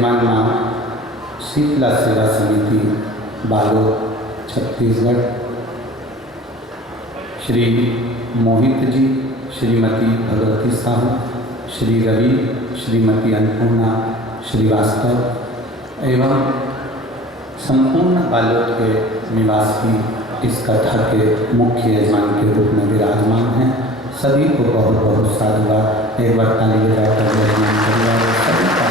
यजमान नाम शीतला सेवा समिति बालोद छत्तीसगढ़, श्री मोहित जी, श्रीमती भगवती साहू, श्री रवि, श्रीमती अन्नपूर्णा श्रीवास्तव एवं संपूर्ण बालोद के निवासी इस कथा के मुख्य यजमान के रूप में विराजमान हैं। सभी को बहुत बहुत साधुवाद। एक बार ताली बजाकर यजमान परिवार सभी का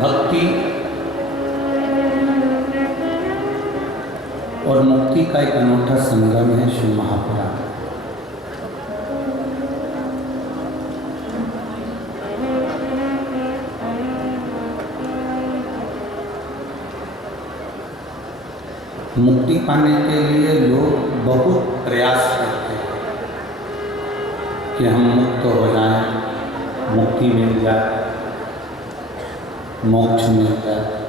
भक्ति और मुक्ति का एक अनूठा संगम है शिव महापुराण। मुक्ति पाने के लिए लोग बहुत प्रयास करते हैं कि हम मुक्त हो जाएं, मुक्ति मिल जाए, मोक्ष मिल जाए।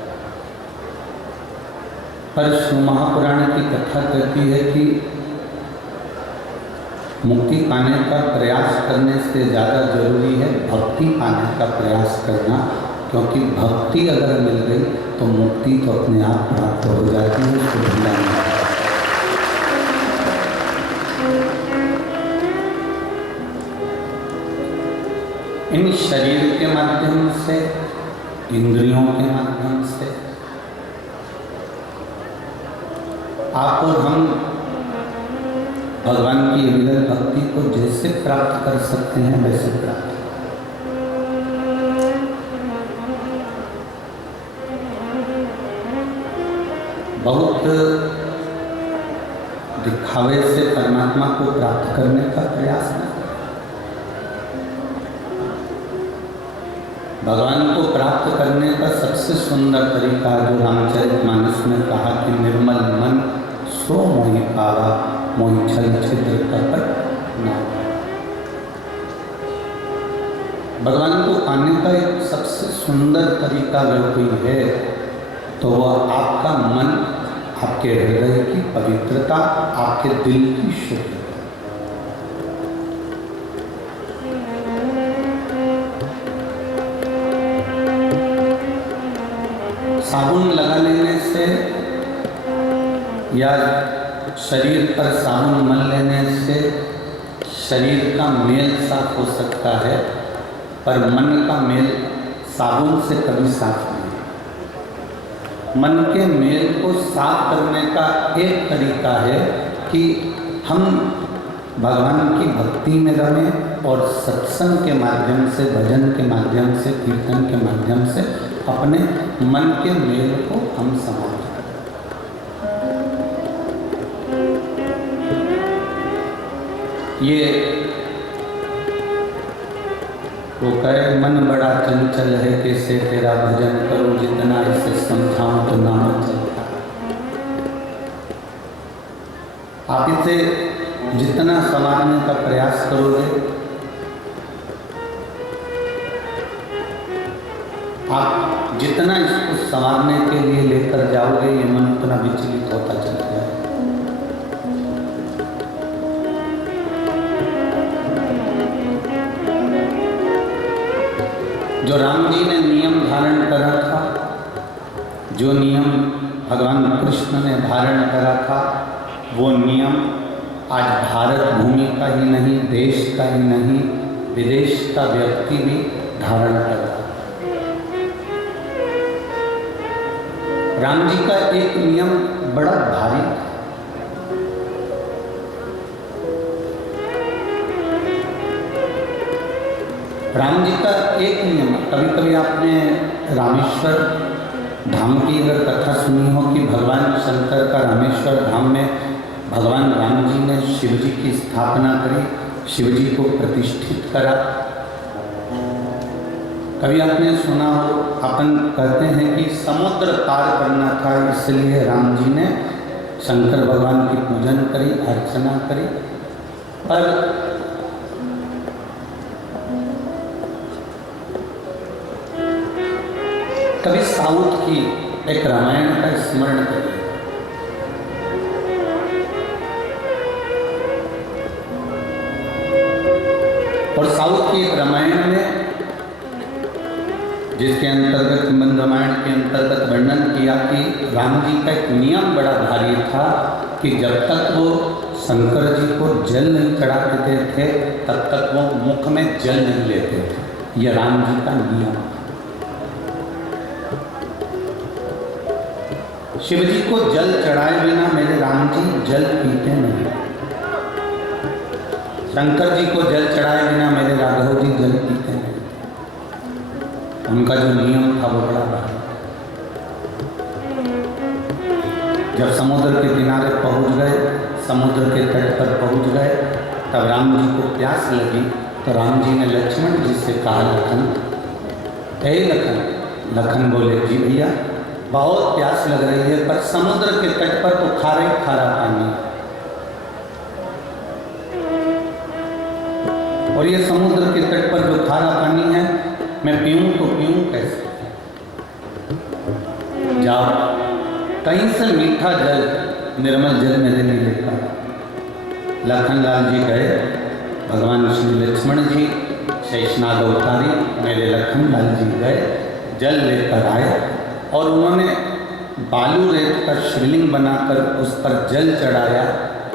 पर शिव महापुराण की कथा कहती है कि मुक्ति पाने का प्रयास करने से ज़्यादा जरूरी है भक्ति पाने का प्रयास करना, क्योंकि भक्ति अगर मिल गई तो मुक्ति तो अपने आप प्राप्त हो जाती है। उसको ढूंढना नहीं। इन शरीर के माध्यम से, इंद्रियों के माध्यम से आप और हम भगवान की हृदय भक्ति को जैसे प्राप्त कर सकते हैं वैसे प्राप्त। बहुत दिखावे से परमात्मा को प्राप्त करने का प्रयास नहीं। भगवान को प्राप्त करने का सबसे सुंदर तरीका जो रामचरितमानस में कहा कि निर्मल मन सो मोहि पावा, मोहि छल छिद्र कपट ना। भगवान को पाने का एक सबसे सुंदर तरीका अगर कोई है तो वह आपका मन, आपके हृदय की पवित्रता, आपके दिल की शुद्धता। साबुन लगा लेने से या शरीर पर साबुन मल लेने से शरीर का मेल साफ हो सकता है, पर मन का मेल साबुन से कभी साफ नहीं। मन के मेल को साफ करने का एक तरीका है कि हम भगवान की भक्ति में रहें और सत्संग के माध्यम से, भजन के माध्यम से, कीर्तन के माध्यम से अपने मन के मेल को हम समाप्त करें। ये वो कहे मन बड़ा चंचल है, कैसे तेरा भजन करो, जितना इसे समझाऊं तो नाम चलता। आप इसे जितना संवारने का प्रयास करोगे, आप जितना इसको संवारने के लिए लेकर जाओगे, ये मन उतना विचलित होता चला जाएगा। जो राम जी ने नियम धारण करा था, जो नियम भगवान कृष्ण ने धारण करा था, वो नियम आज भारत भूमि का ही नहीं, देश का ही नहीं, विदेश का व्यक्ति भी धारण कर रहा है। राम जी का एक नियम बड़ा भारी था। राम जी का एक नियम, कभी कभी आपने रामेश्वर धाम की अगर कथा सुनी हो कि भगवान शंकर का रामेश्वर धाम में भगवान राम जी ने शिव जी की स्थापना करी, शिव जी को प्रतिष्ठित करा। कभी आपने सुना हो, अपन कहते हैं कि समुद्र पार करना था, इसलिए राम जी ने शंकर भगवान की पूजन करी, अर्चना करी। पर कभी साउथ की एक रामायण का स्मरण करिए। और साउथ की एक रामायण में, जिसके अंतर्गत कंब रामायण के अंतर्गत वर्णन किया कि राम जी का एक नियम बड़ा भारी था कि जब तक वो शंकर जी को जल नहीं चढ़ा देते थे तब तक वो मुख में जल नहीं लेते थे। यह राम जी का नियम। शिव जी को जल चढ़ाए बिना मेरे राम जी जल पीते नहीं। शंकर जी को जल चढ़ाए बिना मेरे राघव जी जल पीते नहीं। उनका जो नियम था वो बड़ा भारी। जब समुद्र के किनारे पहुंच गए, समुद्र के तट पर पहुंच गए, तब राम जी को प्यास लगी तो राम जी ने लक्ष्मण जी से कहा, लखन, हे लखन। लखन बोले, जी भैया, बहुत प्यास लग रही है, पर समुद्र के तट पर तो खारा ही खारा पानी, और ये समुद्र के तट पर जो खारा पानी है मैं पीऊं तो पीऊं कैसे? जाओ कहीं से मीठा जल, निर्मल जल मेरे लिए लेकर। लखनलाल जी गए, भगवान श्री लक्ष्मण जी शेषनाग अवतारी मेरे लखनलाल जी गए, जल लेकर आए और उन्होंने बालू रेत का शिवलिंग बनाकर उस पर जल चढ़ाया।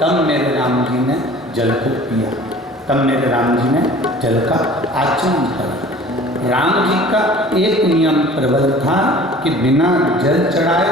तब मेरे राम जी ने जल को पिया, तब मेरे राम जी ने जल का आचमन करा। राम जी का एक नियम प्रबल था कि बिना जल चढ़ाए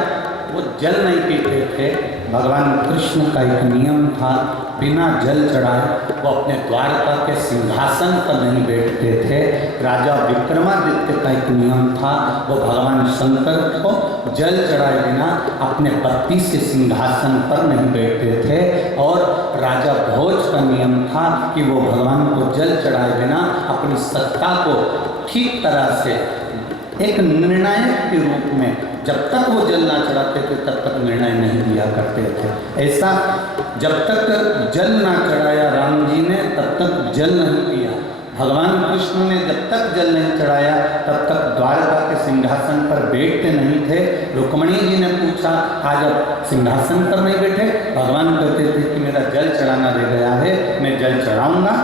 वो जल नहीं पीते थे। भगवान कृष्ण का एक नियम था, बिना जल चढ़ाए वो अपने द्वारका के सिंहासन पर नहीं बैठते थे। राजा विक्रमादित्य का एक नियम था, वो भगवान शंकर को जल चढ़ाए बिना अपने पत्ती से सिंहासन पर नहीं बैठते थे। और राजा भोज का नियम था कि वो भगवान को जल चढ़ाए बिना अपनी सत्ता को ठीक तरह से एक निर्णायक के रूप में, जब तक वो जल ना चढ़ाते थे तब तक निर्णय नहीं दिया करते थे। ऐसा जब तक जल ना चढ़ाया राम जी ने तब तक जल नहीं पिया। भगवान कृष्ण ने जब तक जल नहीं चढ़ाया तब तक द्वारका के सिंहासन पर बैठते नहीं थे। रुक्मणी जी ने पूछा, आज आप सिंहासन पर नहीं बैठे? भगवान कहते थे कि मेरा जल चढ़ाना रह गया है, मैं जल चढ़ाऊंगा,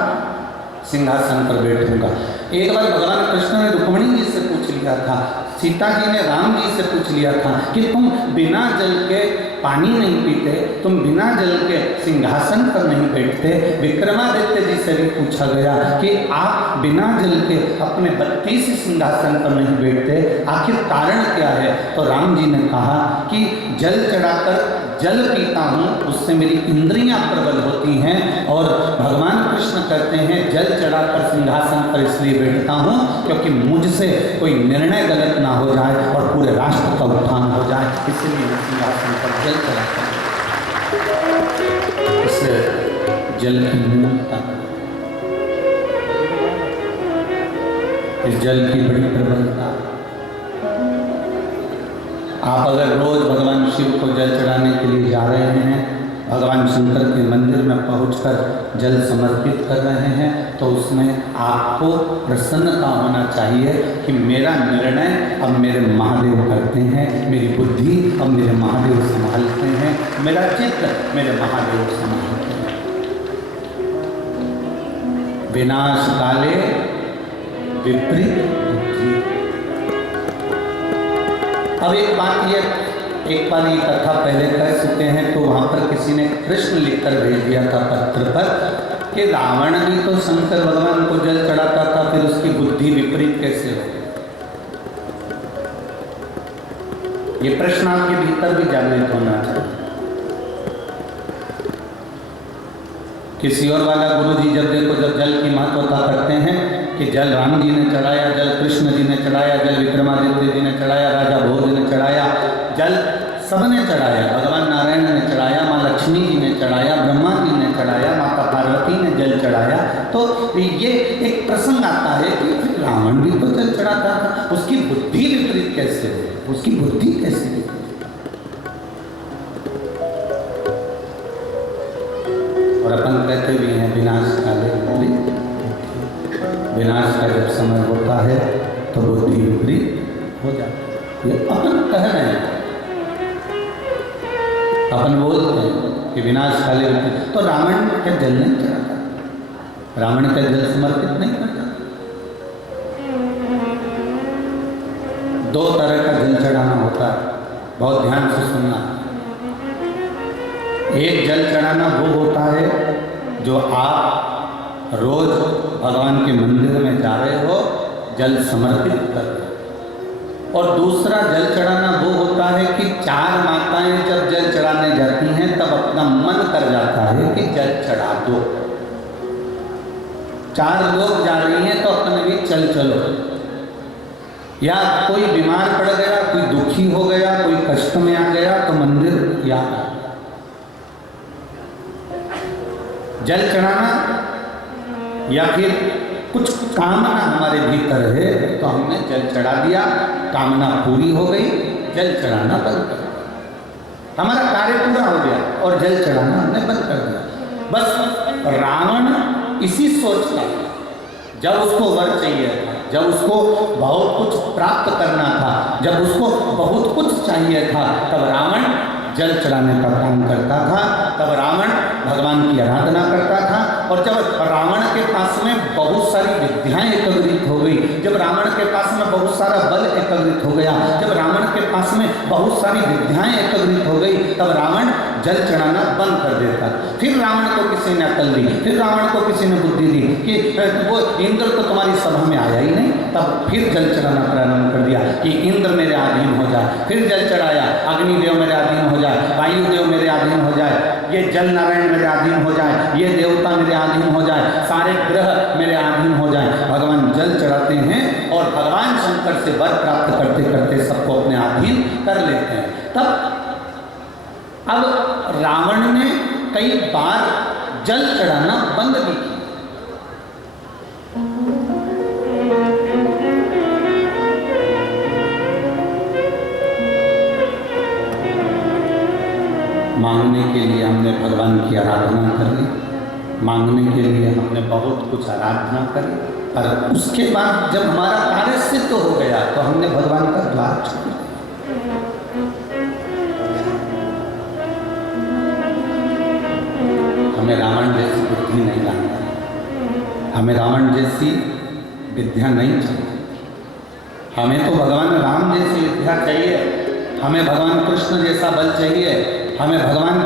सिंहासन पर बैठूंगा। एक बार भगवान कृष्ण ने रुक्मणी जी से पूछ लिया था, सीता जी ने राम जी से पूछ लिया था कि तुम बिना जल के पानी नहीं पीते, तुम बिना जल के सिंहासन पर नहीं बैठते। विक्रमादित्य जी से भी पूछा गया कि आप बिना जल के अपने 32 सिंहासन पर नहीं बैठते, आखिर कारण क्या है? तो राम जी ने कहा कि जल चढ़ाकर जल पीता हूँ, उससे मेरी इंद्रियां प्रबल होती हैं। और भगवान कृष्ण कहते हैं जल चढ़ाकर सिंहासन पर इसलिए बैठता हूँ क्योंकि मुझसे कोई निर्णय गलत ना हो जाए और पूरे राष्ट्र का उत्थान हो जाए, इसलिए मैं सिंहासन पर जल चढ़ाता हूँ। इससे जल की मूलता, इस जल की बड़ी प्रबलता। आप अगर रोज भगवान शिव को जल चढ़ाने के लिए जा रहे हैं, भगवान शंकर के मंदिर में पहुंचकर जल समर्पित कर रहे हैं, तो उसमें आपको प्रसन्नता होना चाहिए कि मेरा निर्णय अब मेरे महादेव करते हैं, मेरी बुद्धि अब मेरे महादेव संभालते हैं, मेरा चित्त मेरे महादेव संभालते हैं। विनाश काले विपरीत बुद्धि। अब एक बात ये, एक बार ये कथा पहले कह चुके हैं, तो वहाँ पर किसी ने कृष्ण लिखकर भेज दिया था पत्र पर कि रावण भी तो शंकर भगवान को जल चढ़ाता था, फिर उसकी बुद्धि विपरीत कैसे हो? ये प्रश्न आपके भीतर भी जागृत होना चाहिए। किसी और वाला गुरु जी जब देखो, जब जल की महत्वता करते हैं कि जल राम जी ने चढ़ाया, जल कृष्ण जी ने चढ़ाया, जल विक्रमादित्य जी ने चढ़ाया, राजा भोज ने चढ़ाया, जल सबने चढ़ाया, भगवान नारायण ने चढ़ाया, माँ लक्ष्मी जी ने चढ़ाया, ब्रह्मा जी ने चढ़ाया, माता पार्वती ने जल चढ़ाया। तो ये एक प्रसंग आता है कि रावण भी तो जल चढ़ाता था, उसकी बुद्धि विपरीत कैसे हुई? उसकी बुद्धि कैसे हुई? और अपन कहते भी हैं विनाश काले विपरीत। विनाश का जब समय होता है तो बुद्धि विपरीत हो जाती है। ये अपन कह रहे हैं, अपन बोलते हैं कि विनाश काले विपरीत। तो रावण क्या जल नहीं चढ़ाता? रावण का जल समर्पित नहीं दो तरह का जल चढ़ाना होता है, बहुत ध्यान से सुनना। एक जल चढ़ाना वो होता है जो आप रोज भगवान के मंदिर में जा रहे हो, जल समर्पित कर रहे हो। और दूसरा जल चढ़ाना वो होता है कि चार माताएं जब जल चढ़ाने जाती हैं तब अपना मन कर जाता है कि जल चढ़ा दो। चार लोग जा रही हैं तो अपने भी चल चलो, या कोई बीमार पड़ गया, कोई दुखी हो गया, कोई कष्ट में आ गया तो मंदिर याद आ गया। जल चढ़ाना या फिर कुछ कामना हमारे भीतर है तो हमने जल चढ़ा दिया, कामना पूरी हो गई, जल चढ़ाना बंद कर दिया, हमारा कार्य पूरा हो गया और जल चढ़ाना हमने बंद कर दिया। बस रावण इसी सोचता, जब उसको वर चाहिए था, जब उसको बहुत कुछ प्राप्त करना था, जब उसको बहुत कुछ चाहिए था, तब रावण जल चढ़ाने का काम करता था, तब रावण भगवान की आराधना करता था। और जब रावण के पास में बहुत सारी विद्याएं एकत्रित हो गई, जब रावण के पास में बहुत सारा बल एकत्रित हो गया, जब रावण के पास में बहुत सारी विद्याएं एकत्रित हो गई, तब रावण जल चढ़ाना बंद कर देता। फिर रावण को किसी ने अकल दी, फिर रावण को किसी ने बुद्धि दी कि वो इंद्र तो तुम्हारी सभा में आया ही नहीं, तब फिर जल चढ़ाना प्रारंभ कर दिया कि इंद्र मेरे अधीन हो जाए। फिर जल चढ़ाया, अग्निदेव मेरे अधीन हो जाए, वायुदेव मेरे अधीन हो जाए, ये जल नारायण मेरे अधीन हो जाए, ये देवता मेरे अधीन हो जाए, सारे ग्रह मेरे अधीन हो जाए। भगवान जल चढ़ाते हैं और भगवान शंकर से वर प्राप्त करते करते सबको अपने अधीन कर लेते हैं। तब अब रावण ने कई बार जल चढ़ाना बंद भी किया। मांगने के लिए हमने भगवान की आराधना कर ली, मांगने के लिए हमने बहुत कुछ आराधना करी, पर उसके बाद जब हमारा कार्य सिद्ध हो गया तो हमने भगवान का द्वार छोड़ दिया। हमें रावण जैसी बुद्धि नहीं लानी, हमें रावण जैसी विद्या नहीं चाहिए। हमें तो भगवान राम जैसी विद्या चाहिए, हमें भगवान कृष्ण जैसा बल चाहिए, हमें भगवान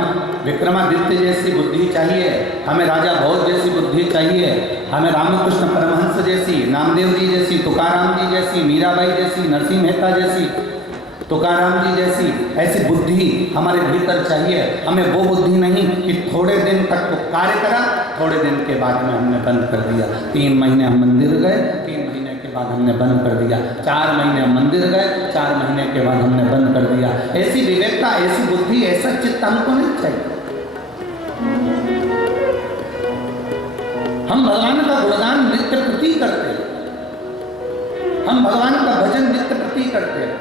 विक्रमादित्य जैसी बुद्धि चाहिए, हमें राजा भोज जैसी बुद्धि चाहिए, हमें रामकृष्ण परमहंस जैसी, नामदेव जी जैसी, तुकाराम जी जैसी, मीराबाई जैसी, नरसिंह मेहता जैसी, तुकाराम जी जैसी ऐसी बुद्धि हमारे भीतर चाहिए। हमें वो बुद्धि नहीं कि थोड़े दिन तक तो कार्य करा, थोड़े दिन के बाद में हमने बंद कर दिया। 3 महीने हम मंदिर गए, 3 महीने के बाद हमने बंद कर दिया। 4 महीने हम मंदिर गए, 4 महीने के बाद हमने बंद कर दिया। ऐसी विवेकता, ऐसी बुद्धि, ऐसा चित्त हमको नहीं चाहिए। हम भगवान का गुणगान नित्य प्रति करते हैं, हम भगवान का भजन नित्य प्रति करते हैं,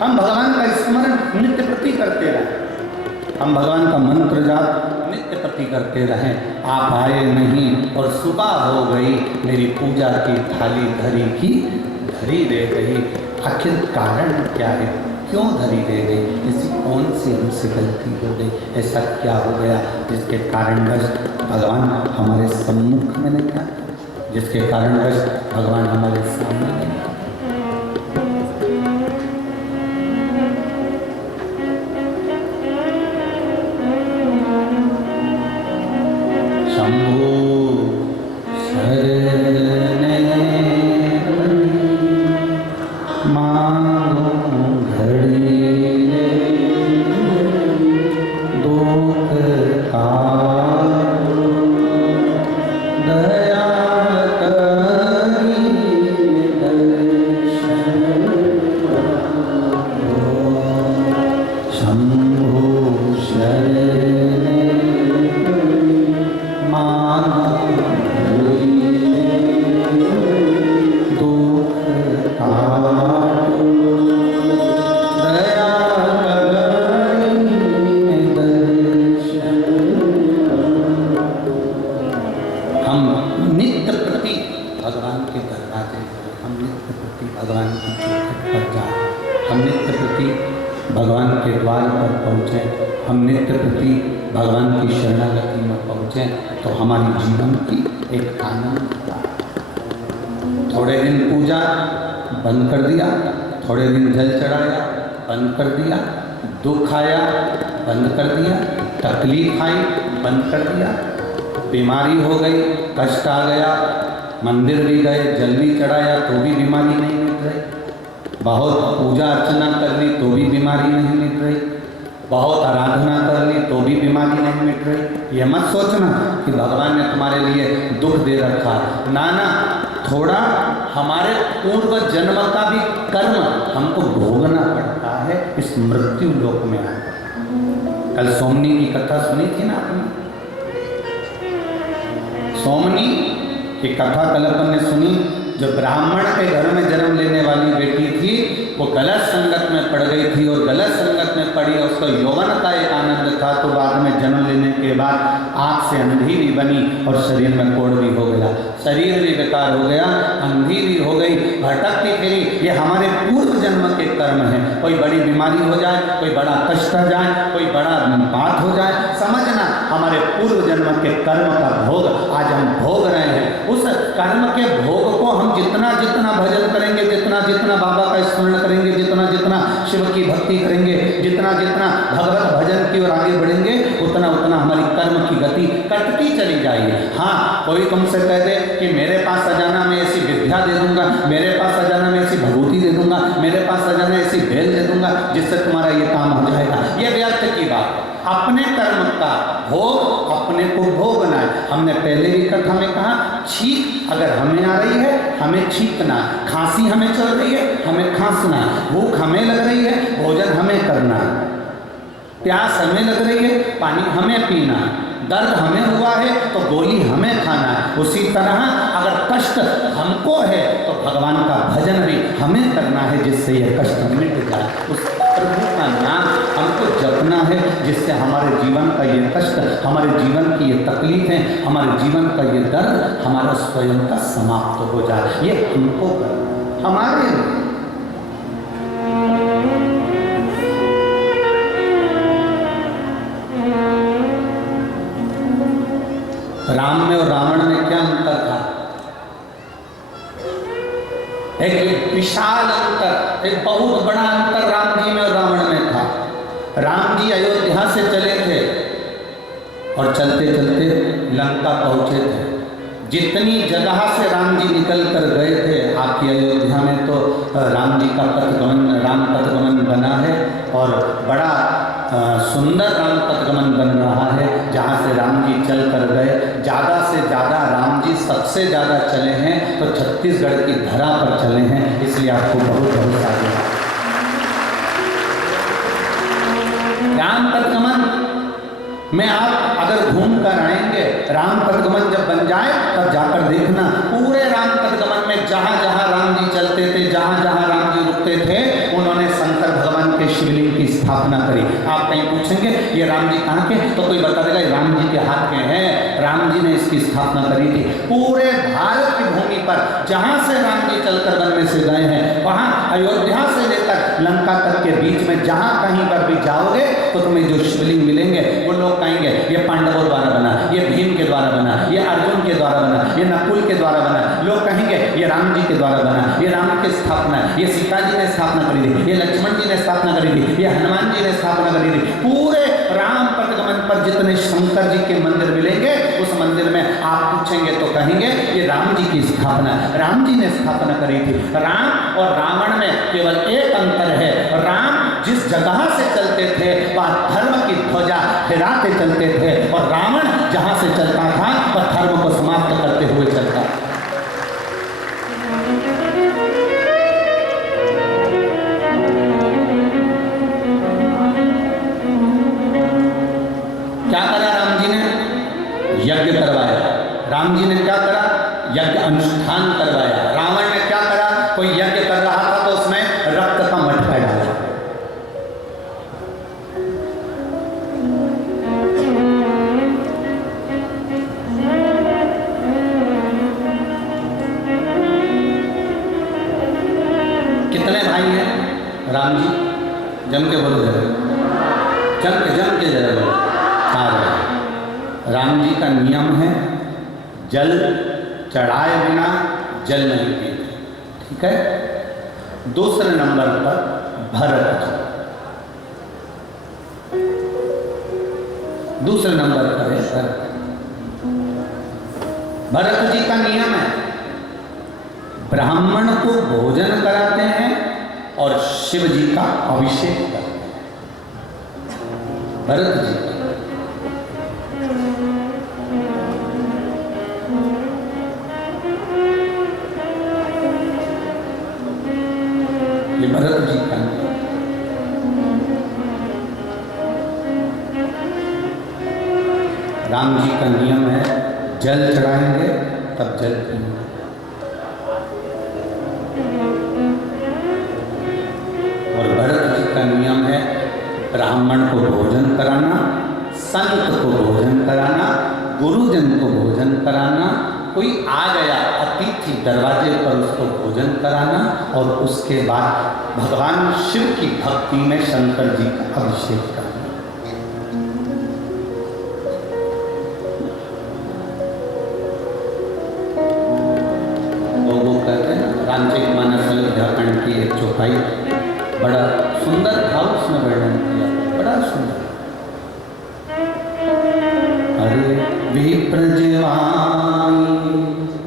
हम भगवान का स्मरण नित्य प्रति करते रहें, हम भगवान का मंत्र जाप नित्य प्रति करते रहें। आप आए नहीं और सुबह हो गई, मेरी पूजा की थाली धरी की धरी रह गई। आखिर कारण क्या है, क्यों धरी रह गई? ऐसी कौन सी हमसे गलती हो गई, ऐसा क्या हो गया जिसके कारणवश भगवान हमारे सम्मुख में नहीं था, जिसके कारणवश भगवान हमारे सामने नहीं था? थोड़े दिन जल चढ़ाया, बंद कर दिया, दुख आया, बंद कर दिया, तकलीफ आई, बंद कर दिया, बीमारी हो गई, कष्ट आ गया, मंदिर भी गए, जल भी चढ़ाया तो भी बीमारी नहीं मिट रही, बहुत पूजा अर्चना कर ली तो भी बीमारी नहीं मिट रही, बहुत आराधना कर ली तो भी बीमारी नहीं मिट रही। ये मत सोचना कि भगवान ने तुम्हारे लिए दुख दे रखा, ना ना, थोड़ा हमारे पूर्व जन्म का भी कर्म हमको भोगना पड़ता है इस मृत्यु लोक में आकर। कल सोमनी की कथा सुनी थी ना आपने? सोमनी की कथा कल अपन ने सुनी। जो ब्राह्मण के घर में जन्म लेने वाली बेटी थी वो गलत संगत में पड़ गई थी, और गलत संगत में पड़ी और उसका यौवन का एक आनंद था, तो बाद में जन्म लेने के बाद आँख से अंधी भी बनी और शरीर में कोढ़ भी हो गया, शरीर भी बेकार हो गया, अंधी भी हो गई, भटकती फिरी। ये हमारे पूर्व जन्म के कर्म हैं। कोई बड़ी बीमारी हो जाए, कोई बड़ा कष्ट आ जाए, कोई बड़ा बात हो जाए, समझना हमारे पूर्व जन्म के कर्म का भोग आज हम भोग रहे हैं। उस कर्म के भोग को हम जितना जितना भजन करेंगे, जितना जितना बाबा का स्मरण करेंगे, जितना जितना शिव की भक्ति करेंगे, जितना जितना भगवत भजन की ओर आगे बढ़ेंगे, उतना उतना हमारी कर्म की गति कटती चली जाएगी। हाँ, कोई तुमसे कह दे कि मेरे पास सजाना मैं ऐसी विद्या दे दूंगा, मेरे पास सजाना मैं ऐसी भभूति दे दूंगा, मेरे पास सजाना ऐसी बेल दे दूंगा जिससे तुम्हारा ये काम हो जाएगा, ये व्यर्थ की बात। अपने कर्म का भोग अपने को भोगना है। हमने पहले भी कथा में कहा, छींक अगर हमें आ रही है हमें छींकना, खांसी हमें चल रही है हमें खांसना, भूख हमें लग रही है भोजन हमें करना, प्यास हमें लग रही है पानी हमें पीना, दर्द हमें हुआ है तो गोली हमें खाना है। उसी तरह अगर कष्ट हमको है तो भगवान का भजन भी हमें करना है जिससे ये कष्ट मिट जाए। उस प्रभु का नाम हमको जपना है जिससे हमारे जीवन का ये कष्ट, हमारे जीवन की ये तकलीफें, हमारे जीवन का ये दर्द हमारा स्वयं का समाप्त हो जाए। ये हमको करना, हमारे राम में और रावण में क्या अंतर था? एक विशाल अंतर, एक बहुत बड़ा अंतर राम जी में और रावण में था। राम जी अयोध्या से चले थे और चलते चलते लंका पहुंचे थे। जितनी जगह से राम जी निकल कर गए थे, आपकी अयोध्या में तो राम जी का पथगमन, राम पथगमन बना है और बड़ा सुंदर राम पथगमन बन रहा है, जहाँ से राम जी चल कर गए। ज़्यादा से ज़्यादा राम जी सबसे ज़्यादा चले हैं तो छत्तीसगढ़ की धरा पर चले हैं, इसलिए आपको बहुत बहुत सारे राम पथगमन में आप अगर घूम कर आएंगे, राम पथगमन जब बन जाए तब जाकर देखना, पूरे राम पथगमन में जहाँ जहाँ राम जी चलते थे, जहाँ जहाँ राम जी रुकते थे, उन्होंने शंकर भगवान के शिवलिंग की स्थापना करी। आप कहीं पूछेंगे ये राम जी कहाँ के, तो कोई बता देगा राम जी के हाथ में है, राम जी ने इसकी स्थापना करी थी। पूरे भारत की भूमि पर जहाँ से राम जी चलकर वन में से गए हैं, वहाँ अयोध्या से लेकर लंका तक के बीच में जहाँ कहीं पर भी जाओगे तो तुम्हें जो शिवलिंग मिलेंगे वो लोग कहेंगे ये पांडवों द्वारा बना, ये भीम के द्वारा बना, ये अर्जुन के द्वारा बना, ये नकुल के द्वारा बना। लोग कहेंगे ये राम जी के द्वारा बना, ये राम की स्थापना, ये सीता जी ने स्थापना करी थी, ये लक्ष्मण जी ने स्थापना करी थी, ये हनुमान जी ने स्थापना करी थी। पूरे राम पथगमन पर जितने शंकर जी के मंदिर मिलेंगे, उस मंदिर में आप पूछेंगे तो कहेंगे ये राम जी की स्थापना, राम जी ने स्थापना करी थी। राम और रावण में केवल एक अंतर है, राम जिस जगह से चलते थे वह धर्म की ध्वजा फहराते चलते थे, और रावण जहां से चलता था वह धर्म को समाप्त करते हुए चलता। क्या करा राम जी ने? यज्ञ करवाया। राम जी ने क्या करा? यज्ञ अनुष्ठान करवाया। रावण ने क्या करा? कोई यज्ञ कर रहा था तो उसमें रक्त का मटका डाला। कितने भाई हैं राम जी? जम के बोलो जरा, जम के जरा बोलो। राम जी का नियम है जल चढ़ाए बिना जल नहीं पीते, ठीक है? दूसरे नंबर पर भरत जी, दूसरे नंबर पर है भरत। भरत जी का नियम है, ब्राह्मण को भोजन कराते हैं और शिव जी का अभिषेक करते हैं। भरत जी ये भरत जी का नियम। राम जी का नियम है, जल चढ़ाएंगे तब जल पीएंगे। और भरत जी का नियम है, ब्राह्मण को भोजन कराना, संत को भोजन कराना, गुरुजन को भोजन कराना, कोई आ गया अतिथि दरवाजे पर उसको भोजन कराना और उसके बाद भगवान शिव की भक्ति में शंकर जी का अभिषेक करना। रामचरित मानस अयोध्याकांड की एक चौपाई, बड़ा सुंदर भाव उसमें वर्णन किया, बड़ा सुंदर। अरे विप्रजवाई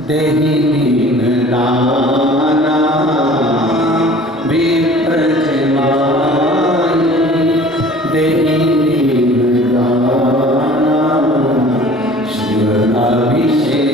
देहि दीन दाना, विप्रजवाई देहि दीन दाना, शिव अभिषेक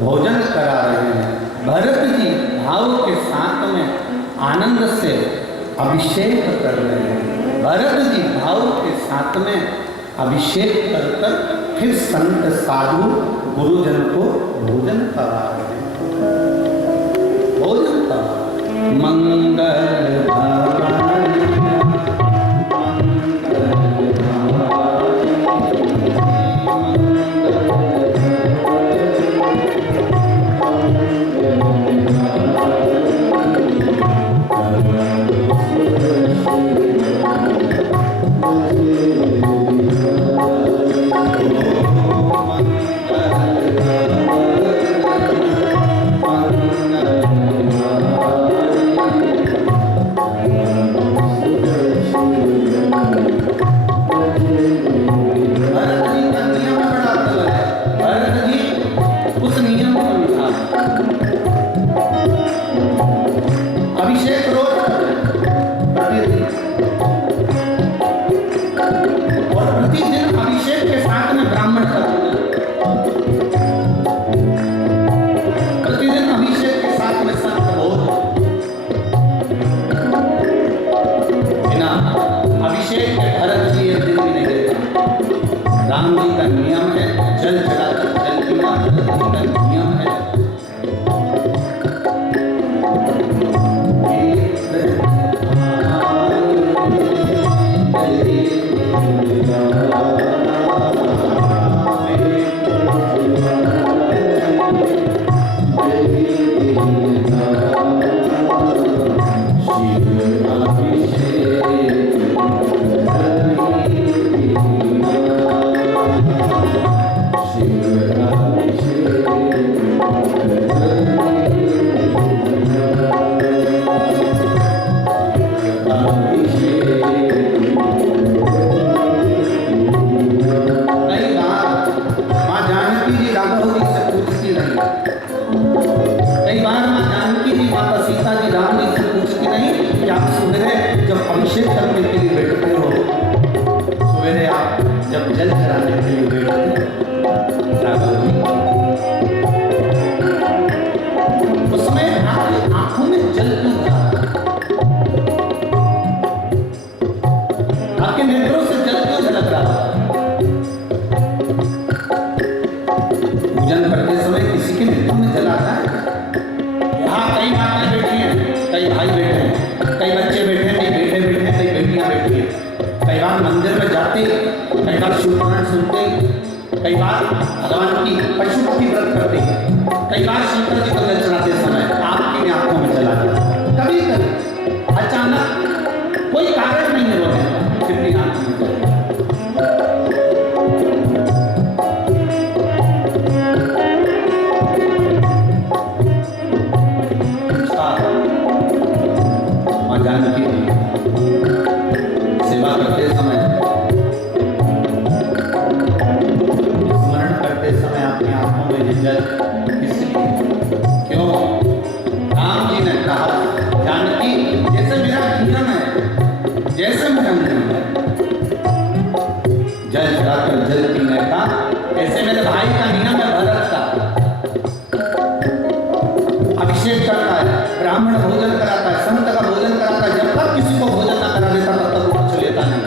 भोजन करा रहे हैं। भरत जी भाव के साथ में आनंद से अभिषेक कर रहे हैं। भरत जी भाव के साथ में अभिषेक कर कर फिर संत साधु गुरुजन को भोजन करा रहे हैं। भोजन करा मंगल राम जी का नियम है, जल चढ़ाकर जल पीना, भरत जी का नियम है। कई बार भगवान की पशुपति व्रत करते हैं, कई बार शंकर जी को जल चढ़ाते समय आपकी आंखों में चला जाता, कभी कभी अचानक कोई कारण नहीं है रोने का, फिर भी आंखों में चला जाता। मां जानकी सेवा करते समय, स्मरण करते समय अपनी आंखों में ये जल इसलिए, क्यों? राम जी ने कहा, जानकी जैसे मेरा नियम है, जैसे मेरा नियम है, जल चढ़ाकर जल पीने का, ऐसे मेरे भाई का नियम है, भरत का। अभिषेक करता है, ब्राह्मण भोजन कराता है, संत का भोजन कराता है, जब तक किसी को भोजन ना करा देता तब तक वो कुछ लेता नहीं।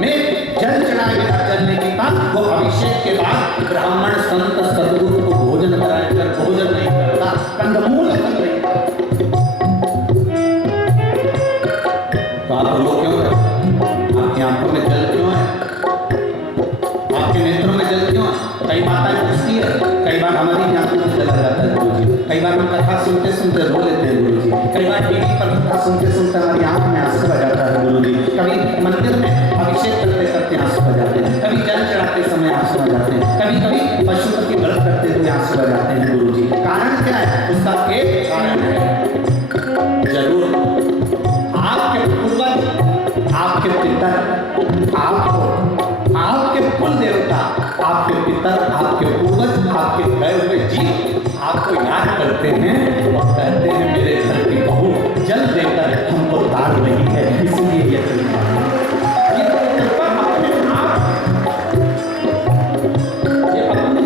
मैं जल चढ़ाए बिना जल नहीं पीता, वो अभिषेक के बाद ब्राह्मण संत सदगुरु को भोजन कराए कर भोजन नहीं करता, कंदमूल तक नहीं खाता। तो आप लोग क्यों है? आपकी आंखों में जल क्यों है? आपके नेत्रों में जल क्यों है? कई माताएं पूछती है, कई बार हमारी आंखों में चला जाता है गुरु जी, कई बार हम कथा सुनते सुनते रो लेते हैं गुरु जी, कई बार टीवी पर कथा सुनते सुनते हमारी आंख में आंसू आ जाता है गुरु जी, कभी मंदिर में अभिषेक करते करते आंसू आ जाते हैं, कभी जल चढ़ाते समय आंसू आ जाते हैं, कभी कभी पशुपति व्रत करते हुए आंसू आ जाते हैं गुरु जी। कारण क्या है? उसका एक कारण है, जरूर आपके पूर्वज, आपके पितर आपको, आपके कुल देवता, आपके पितर, आपके पूर्वज, आपके गए हुए जीव आपको याद करते हैं और कहते हैं मेरे घर की बहू जल देकर हमको तार रही है, इसलिए ये कृपा अपने आप, ये अपने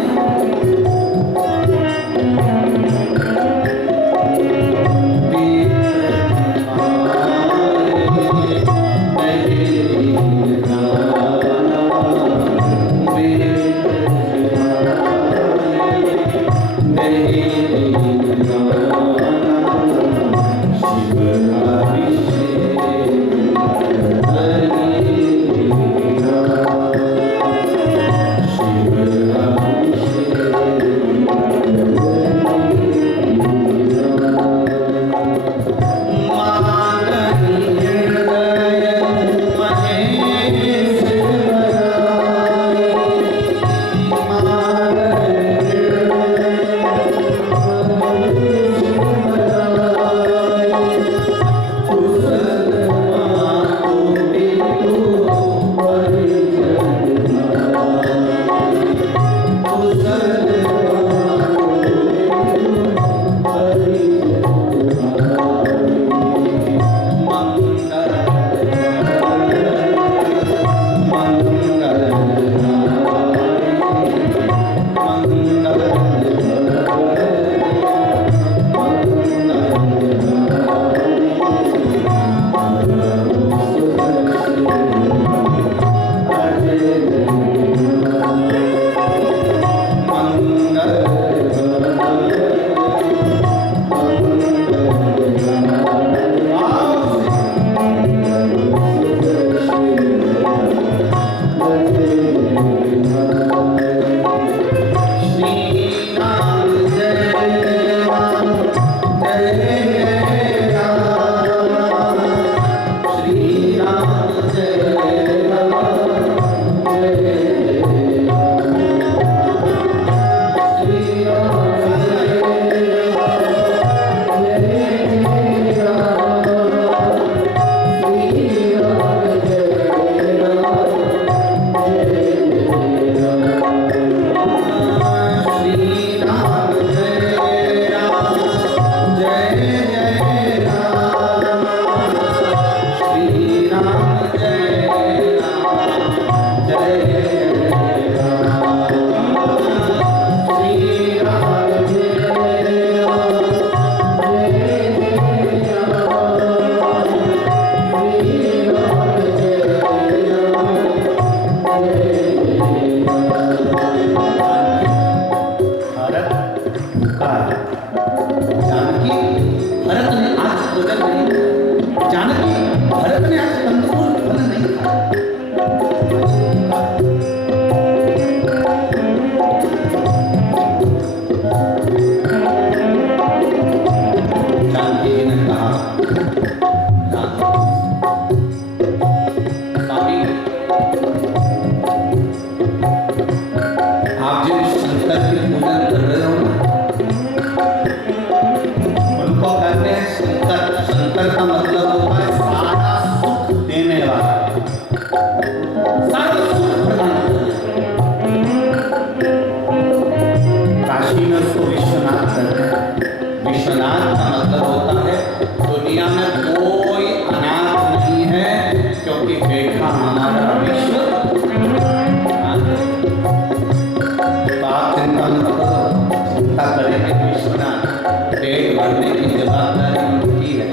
पेट भरने की जवाबदारी उनकी है।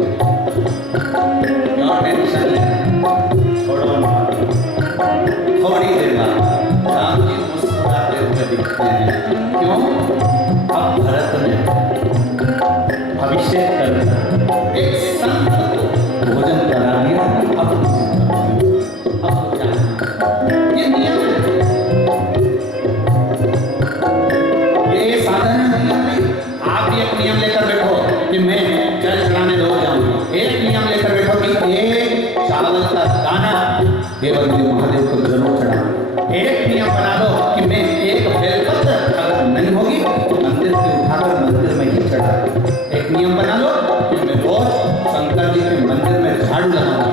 क्यों टेंशन लेना, छोड़ो ना। थोड़ी देर बाद राम जी मुस्कुराते हुए दिखते हैं। क्यों? अब भरत ने अभिषेक कर एक संत को भोजन करा दिया। अब क्या ये नियम है, ये साधारण नियम नहीं। आप भी एक नियम लेकर बैठो कि मैं जल चढ़ाने रोज जाऊंगा। एक नियम लेकर बैठो कि एक चावल का दाना देवर महादेव को जरूर चढ़ाऊंगा। एक नियम बना लो कि मैं एक बेलपत्र अगर नहीं होगी तो मंदिर से उठाकर मंदिर में ही चढ़ा। एक नियम बना लो कि मैं रोज शंकर जी के मंदिर में झाड़ू लगाऊंगा।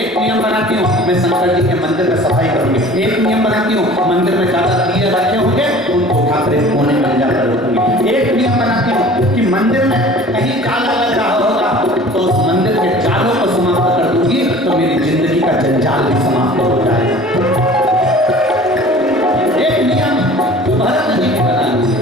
एक नियम बनाती हूँ मैं शंकर जी के मंदिर में सफाई करूंगी। एक नियम बनाती हूँ मंदिर में ज्यादा दिए रखे होंगे उनको उठाकर एक कोने में जाकर रखूंगी। एक नियम बनाती हूँ कि मंदिर में कहीं जाला लग रहा होगा तो उस मंदिर के जालों को समाप्त कर दूंगी, तो मेरी जिंदगी का जंजाल भी समाप्त हो जाएगा। एक नियम जो भरत जी ने बना दिया।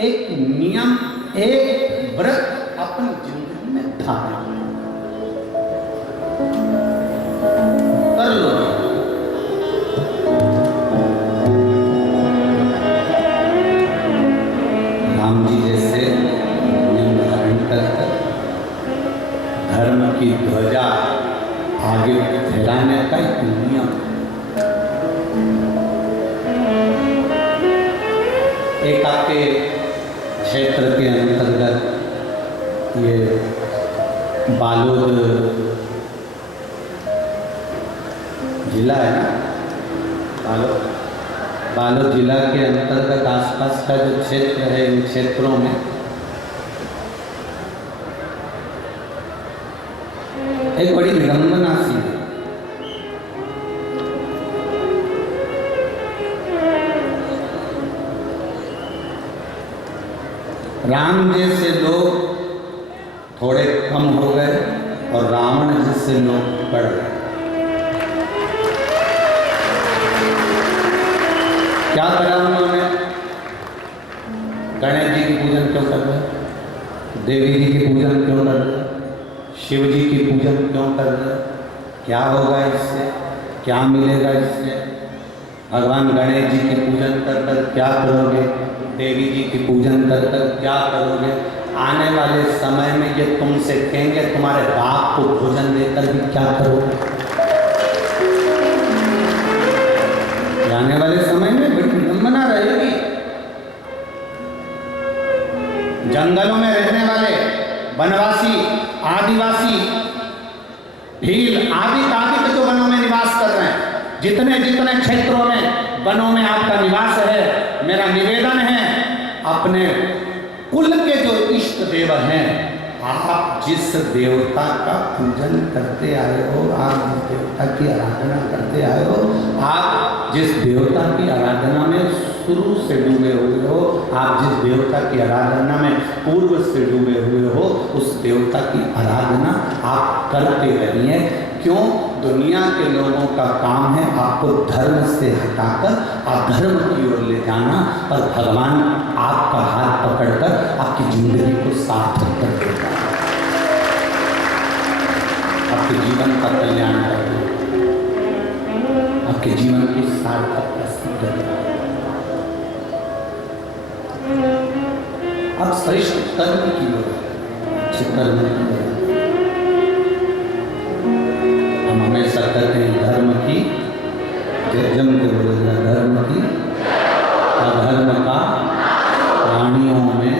एक नियम, एक व्रत अपनी जिंदगी में धारण कर लो। राम जी जैसे नियम धारण कर धर्म की ध्वजा आगे फहराने का एक नियम। एक आपके क्षेत्र के अंतर्गत ये बालोद जिला है ना, बालोद जिला के अंतर्गत आसपास का जो क्षेत्र है, इन क्षेत्रों में एक बड़ी विडंबना सी है। राम जैसे लोग थोड़े कम हो गए और रावण जैसे लोग बढ़ गए। क्या करा उन्होंने? गणेश जी की पूजन क्यों कर रहे? देवी जी की पूजन क्यों कर रहे? शिव जी की पूजन क्यों कर रहे? क्या होगा इससे? क्या मिलेगा इससे? भगवान गणेश जी की पूजन कर कर क्या करोगे? देवी जी की पूजन कर कर क्या करोगे? आने वाले समय में ये तुमसे कहेंगे तुम्हारे बाप को भोजन देकर भी क्या करोगे? आने वाले समय में बड़ी विडंबना रहेगी। जंगलों में रहने वाले वनवासी, आदिवासी, भील आदि आदि जो वनों में निवास कर रहे हैं, जितने जितने क्षेत्रों में वनों में आपका निवास है, मेरा निवेदन है अपने कुल के जो इष्ट देव हैं, आप जिस देवता का पूजन करते आए हो, आप जिस देवता की आराधना करते आए हो, आप जिस देवता की आराधना में शुरू से डूबे हुए हो, आप जिस देवता की आराधना में पूर्व से डूबे हुए हो, उस देवता की आराधना आप करते रहिए। क्यों? दुनिया के लोगों का काम है आपको धर्म से हटाकर अधर्म की ओर ले जाना, पर भगवान आपका हाथ पकड़कर आपकी जिंदगी को सार्थक कर देता है, आपके जीवन का कल्याण कर देता है, आपके जीवन की सार्थकता सिद्ध करता है। आप श्रेष्ठ कर्म की ओर, अच्छे कर्म की ओर। हम हमेशा कहते हैं धर्म की जम के बोलेगा, धर्म की अधर्म का प्राणियों में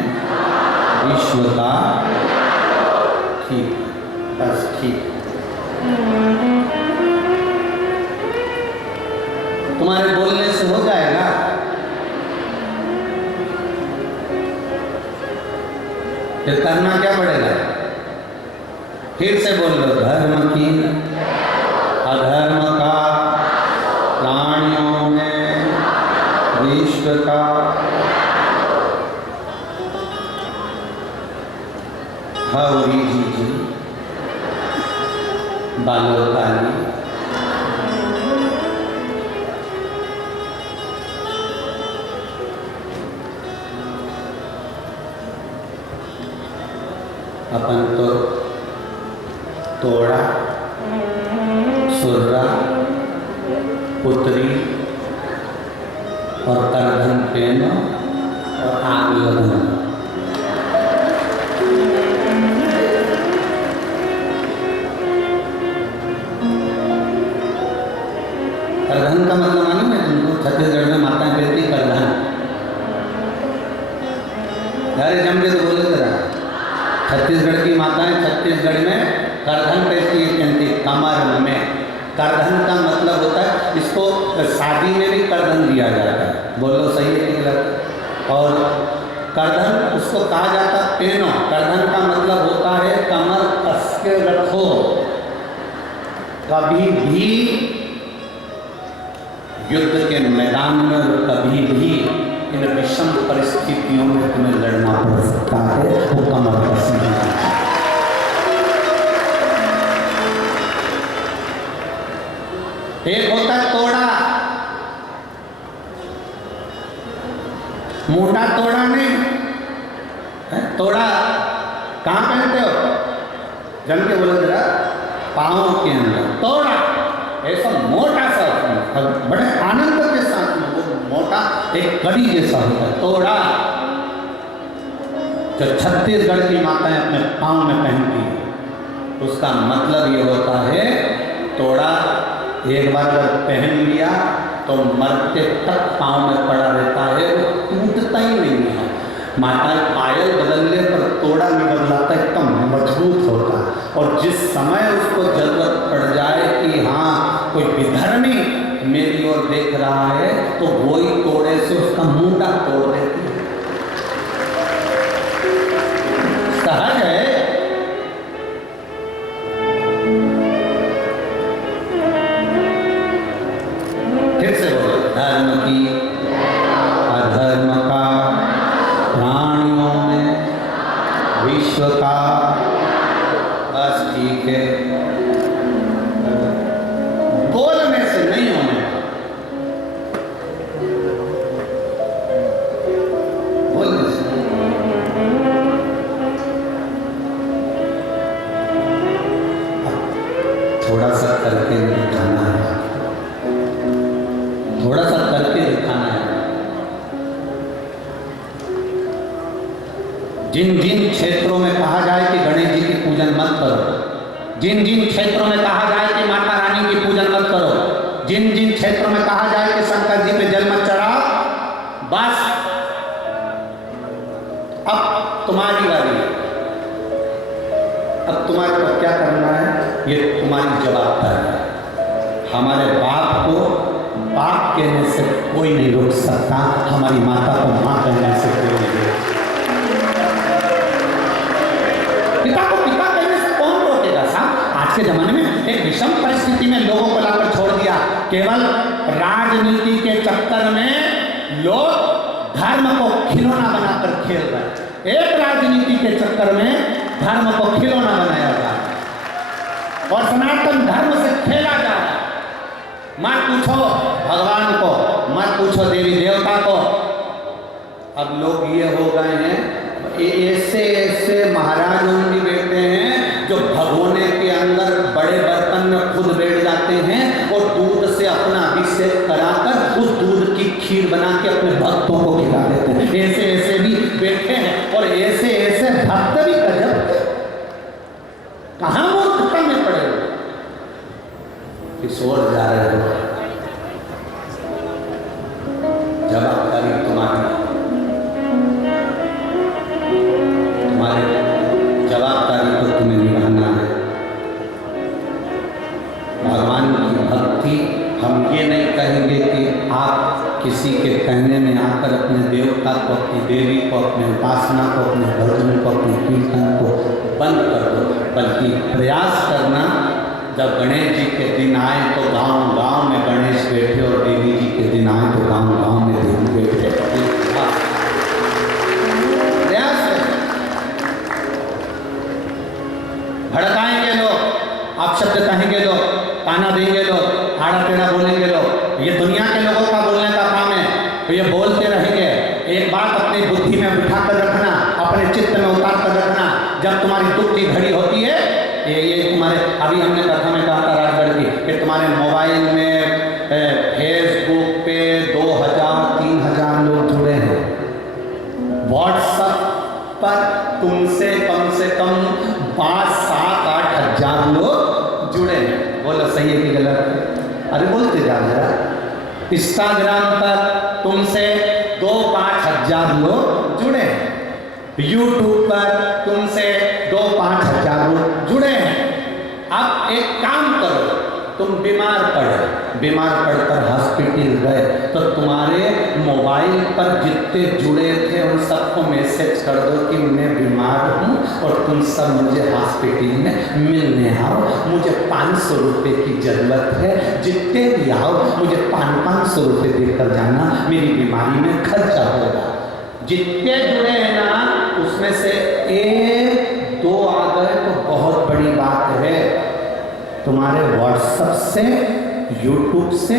विश्व का ठीक, बस ठीक। तुम्हारे बोलने से हो जाएगा? फिर करना क्या पड़ेगा? फिर से बोल लो, धर्म की अधर्म का प्राणियों में विश्व का। हरी जी बालोताली अपन तो तोड़ा, सुर्रा, पुत्री और करधन पेनो और आग लगना। करधन का मतलब मालूम है तुमको? छत्तीसगढ़ में माताएं कहती करधन। अरे जम के तो बोले जरा, छत्तीसगढ़ की माताएं छत्तीसगढ़ में करधन कहती है, कमर में। करधन का मतलब होता है, इसको शादी में भी करधन दिया जाता है, बोलो सही है कि गलत? और करधन उसको कहा जाता है पेनो। करधन का मतलब होता है कमर कस के रखो, कभी भी युद्ध के मैदान में और कभी भी इन विषम परिस्थितियों में तुम्हें लड़ना पड़ सकता है, वो कमर कस नहीं। एक होता है तोड़ा, मोटा तोड़ा नहीं है? तोड़ा कहाँ पहनते हो? जम के बोलो जरा, पाँव के अंदर तोड़ा, ऐसा मोटा सा, बड़े आनंद के साथ में वो मोटा एक कड़ी जैसा होता है तोड़ा, जो छत्तीसगढ़ की माताएं अपने पाँव में पहनती है। उसका मतलब ये होता है, तोड़ा एक बार अगर पहन लिया तो मरते तक पाँव में पड़ा रहता है, वो टूटता ही नहीं है। माता पायल बदलने पर तोड़ा नहीं बदलाता, एकदम मजबूत होता है। और जिस समय उसको जरूरत पड़ जाए कि हाँ कोई विधर्मी मेरी ओर देख रहा है, तो वही तोड़े से उसका मुंडा तोड़ देती है। सहज है। फिर से बोलो, धर्म की अधर्म का प्राणियों में विश्व का। बस ठीक है, बोलने से नहीं होने, बोलने से। थोड़ा सा करके दिखाना है, थोड़ा सा करके दिखाना है। जिन जिन क्षेत्रों में कहा जाए कि गणेश जी की पूजन मत करो, जिन जिन क्षेत्रों में कहा जाए कि माता रानी की पूजन मत करो, जिन जिन क्षेत्रों में कहा जाए कि शंकर जी पे जल मत चढ़ाओ, बस अब तुम्हारी बारी है। अब तुम्हारे को क्या करना है, ये तुम्हारी जवाबदारी है। हमारे बाप को बाप कहने से कोई नहीं रोक सकता, हमारी माता को माँ कहने से कोई नहीं रोक सकता। पिता को पिता कहने से कौन रोकेगा साहब? आज के जमाने में एक विषम परिस्थिति में लोगों को लाकर छोड़ दिया। केवल राजनीति के चक्कर में लोग धर्म को खिलौना बनाकर खेल रहे हैं। एक राजनीति के चक्कर में धर्म को खिलौना बनाया जा रहा है। और सनातन धर्म से खेला जा रहा है। मत पूछो भगवान को, मत पूछो देवी देवता को। अब लोग ये हो गए हैं, ऐसे ऐसे महाराज उनकी बेटे हैं जो भगोने के अंदर बड़े बर्तन में खुद बैठ जाते हैं और दूध से अपना अभिषेक कराकर उस दूध की खीर बना के अपने भक्तों को खिला देते हैं। ऐसे ऐसे भी बैठे हैं और ऐसे ऐसे भक्त भी गजब कहाँ मूर्खता में पड़े हो, किस ओर जा रहे हो। जवाबदारी तुम्हारी जवाबदारी को तुम्हें निभाना है। भगवान की भक्ति हम ये नहीं कहेंगे कि आप किसी के कहने में आकर अपने देवता को, अपनी देवी को, अपने उपासना को, अपने भजन को, अपने कीर्तन को बंद कर दो, बल्कि प्रयास करना। जब गणेश जी के दिन आए तो गांव गांव में गणेश बैठे और देवी जी के दिन आए तो गांव गांव में देवी बैठे। प्रयास है। भड़काएंगे लोग, आप शब्द कहेंगे लोग, ताना देंगे लोग, आड़ा टेढ़ा बोलेंगे लोग, ये दुनिया के लोगों का बोलने का काम है, तो ये बोलते रहेंगे। एक बात अपनी बुद्धि में बिठा कर रखना, अपने चित्त में उतार कर रखना, जब तुम्हारी दुख की घड़ी होती है, ये तुम्हारे, अभी हमने कथा में कहा था राजगढ़ की, कि तुम्हारे मोबाइल में फेसबुक पे 2000-3000 लोग जुड़े हैं, व्हाट्सएप पर तुमसे कम 5-7-8 हजार लोग जुड़े हैं। बोलो सही है कि गलत है? अरे बोलते जा रहा। इंस्टाग्राम पर तुमसे 2-5 हजार लोग जुड़े हैं, यूट्यूब पर तुमसे 2-5 हजार लोग जुड़े हैं। अब एक काम करो, तुम बीमार पड़कर हॉस्पिटल गए तो तुम्हारे मोबाइल पर जितने जुड़े थे उन सबको मैसेज कर दो कि मैं बीमार हूँ और तुम सब मुझे हॉस्पिटल में मिलने आओ, मुझे 500 रुपये की ज़रूरत है, जितने भी आओ मुझे 500 रुपये देकर जाना, मेरी बीमारी में खर्चा होगा। जितने जुड़े हैं ना, उसमें से 1-2 आ गए तो बहुत बड़ी बात है। तुम्हारे व्हाट्सएप से, यूट्यूब से,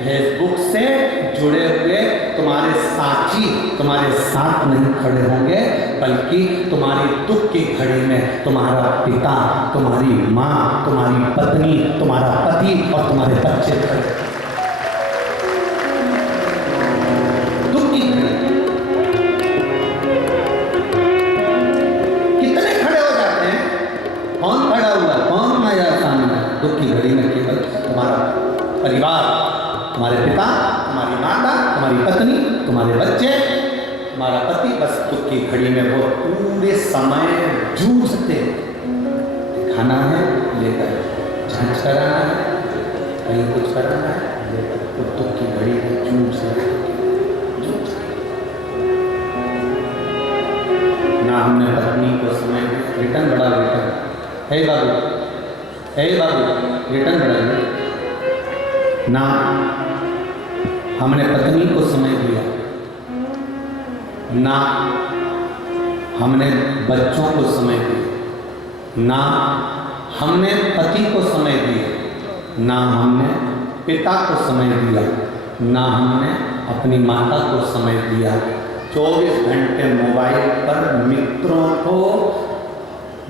फेसबुक से जुड़े हुए तुम्हारे साथी तुम्हारे साथ नहीं खड़े होंगे, बल्कि तुम्हारी दुख की घड़ी में तुम्हारा पिता, तुम्हारी माँ, तुम्हारी पत्नी, तुम्हारा पति और तुम्हारे बच्चे खड़े। दुख की घड़ी कितने खड़े हो जाते हैं? कौन खड़ा हुआ, कौन आया सामने? दुख की घड़ी में केवल तुम्हारा परिवार, तुम्हारे पिता, तुम्हारी माता, तुम्हारी पत्नी, तुम्हारे बच्चे, तुम्हारा पति, बस दुख की घड़ी में वो पूरे समय जूझते। खाना है लेकर, जांच कराना है, कहीं कुछ कराना है लेकर, वो दुख की घड़ी में जूझ ना। हमने पत्नी को समय रिटर्न बड़ा रिटर्न है बाबू, रिटर्न बढ़ाइए ना। हमने पत्नी को समय दिया ना, हमने बच्चों को समय दिया ना, हमने पति को समय दिया ना, हमने पिता को समय दिया ना, हमने अपनी माता को समय दिया। 24 घंटे मोबाइल पर मित्रों को,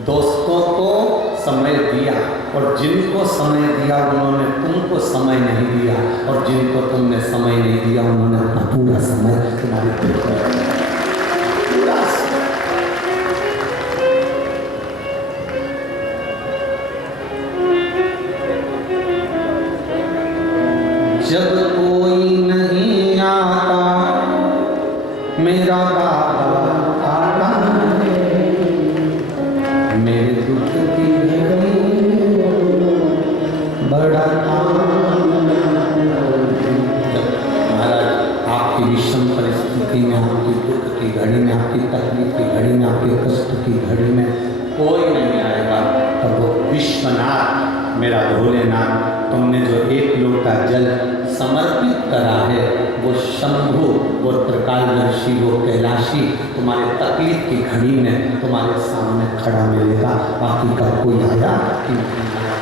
दोस्तों को समय दिया, और जिनको समय दिया उन्होंने तुमको समय नहीं दिया, और जिनको तुमने समय नहीं दिया उन्होंने अपना पूरा समय तुम्हारे पूरा। जब कोई नहीं आता मेरा बाबा आता है, मेरे दुख की बड़ा महाराज, आपकी विषम परिस्थिति में, आपकी दुख की घड़ी में, आपकी तकलीफ की घड़ी में, आपके कष्ट की घड़ी में कोई नहीं आएगा, तब वो विश्वनाथ, मेरा भोलेनाथ, तुमने जो 1 लोटा जल समर्पित करा है, वो शंभु, वो त्रिकालदर्शी, वो कैलाशी तुम्हारे तकलीफ की घड़ी में तुम्हारे सामने खड़ा मिलेगा। बाकी का कोई आया कि नहीं आया।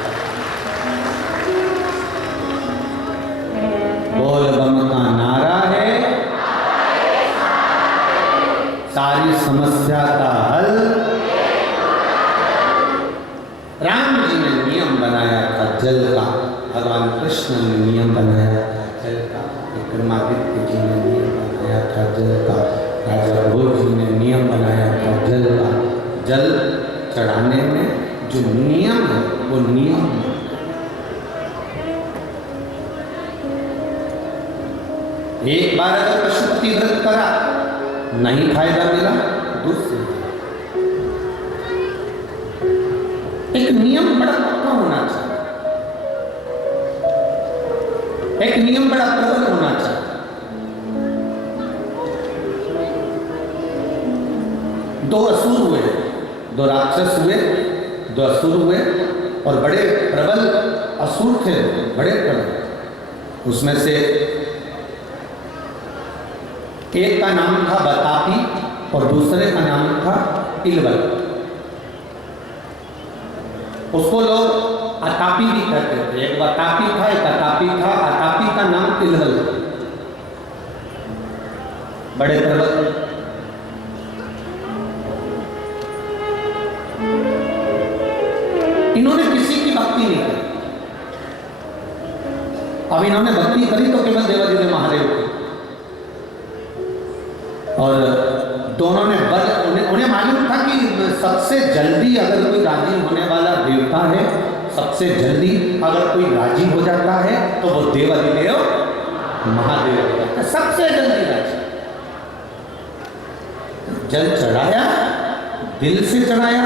कृष्ण ने नियम बनाया था जल का, विक्रमादित्य जी ने नियम बनाया था जल का, राजा भोज जी ने नियम बनाया था जल का। जल चढ़ाने में जो नियम है वो नियम है। एक बार अगर पशुपति व्रत करा नहीं फायदा मिला, दूसरे एक नियम बड़ा पक्का होना चाहिए, एक नियम बड़ा प्रबल होना चाहिए। दो असुर हुए, दो राक्षस हुए, दो असुर हुए और बड़े प्रबल असुर थे, बड़े प्रबल। उसमें से एक का नाम था बतापी और दूसरे का नाम था इलवल। उसको लोग अतापी भी कहते थे। एक बतापी था, एक अतापी था। अतापी का नाम इलवल, बड़े प्रबल। इन्होंने किसी की भक्ति नहीं करी। अब इन्होंने भक्ति करी तो केवल देवादिदेव ने महादेव की, और दोनों ने उन्हें मालूम था कि सबसे जल्दी अगर कोई राजी होने वाला देवता है, सबसे जल्दी अगर कोई राजी हो जाता है तो वो देवादिदेव महादेव हो जाता है, सबसे जल्दी राजी। जल चढ़ाया, दिल से चढ़ाया,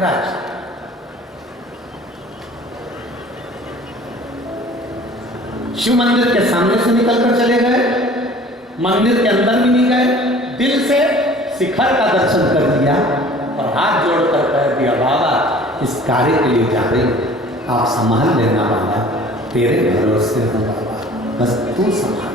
राजी। शिव मंदिर के सामने से निकलकर चले गए, मंदिर के अंदर भी नहीं गए, दिल से शिखर का दर्शन कर लिया और हाथ जोड़कर कह दिया, बाबा इस कार्य के लिए जा रही हूं, आप संभाल लेना बाबा, तेरे भरोसे हो बाबा, बस तू संभाल।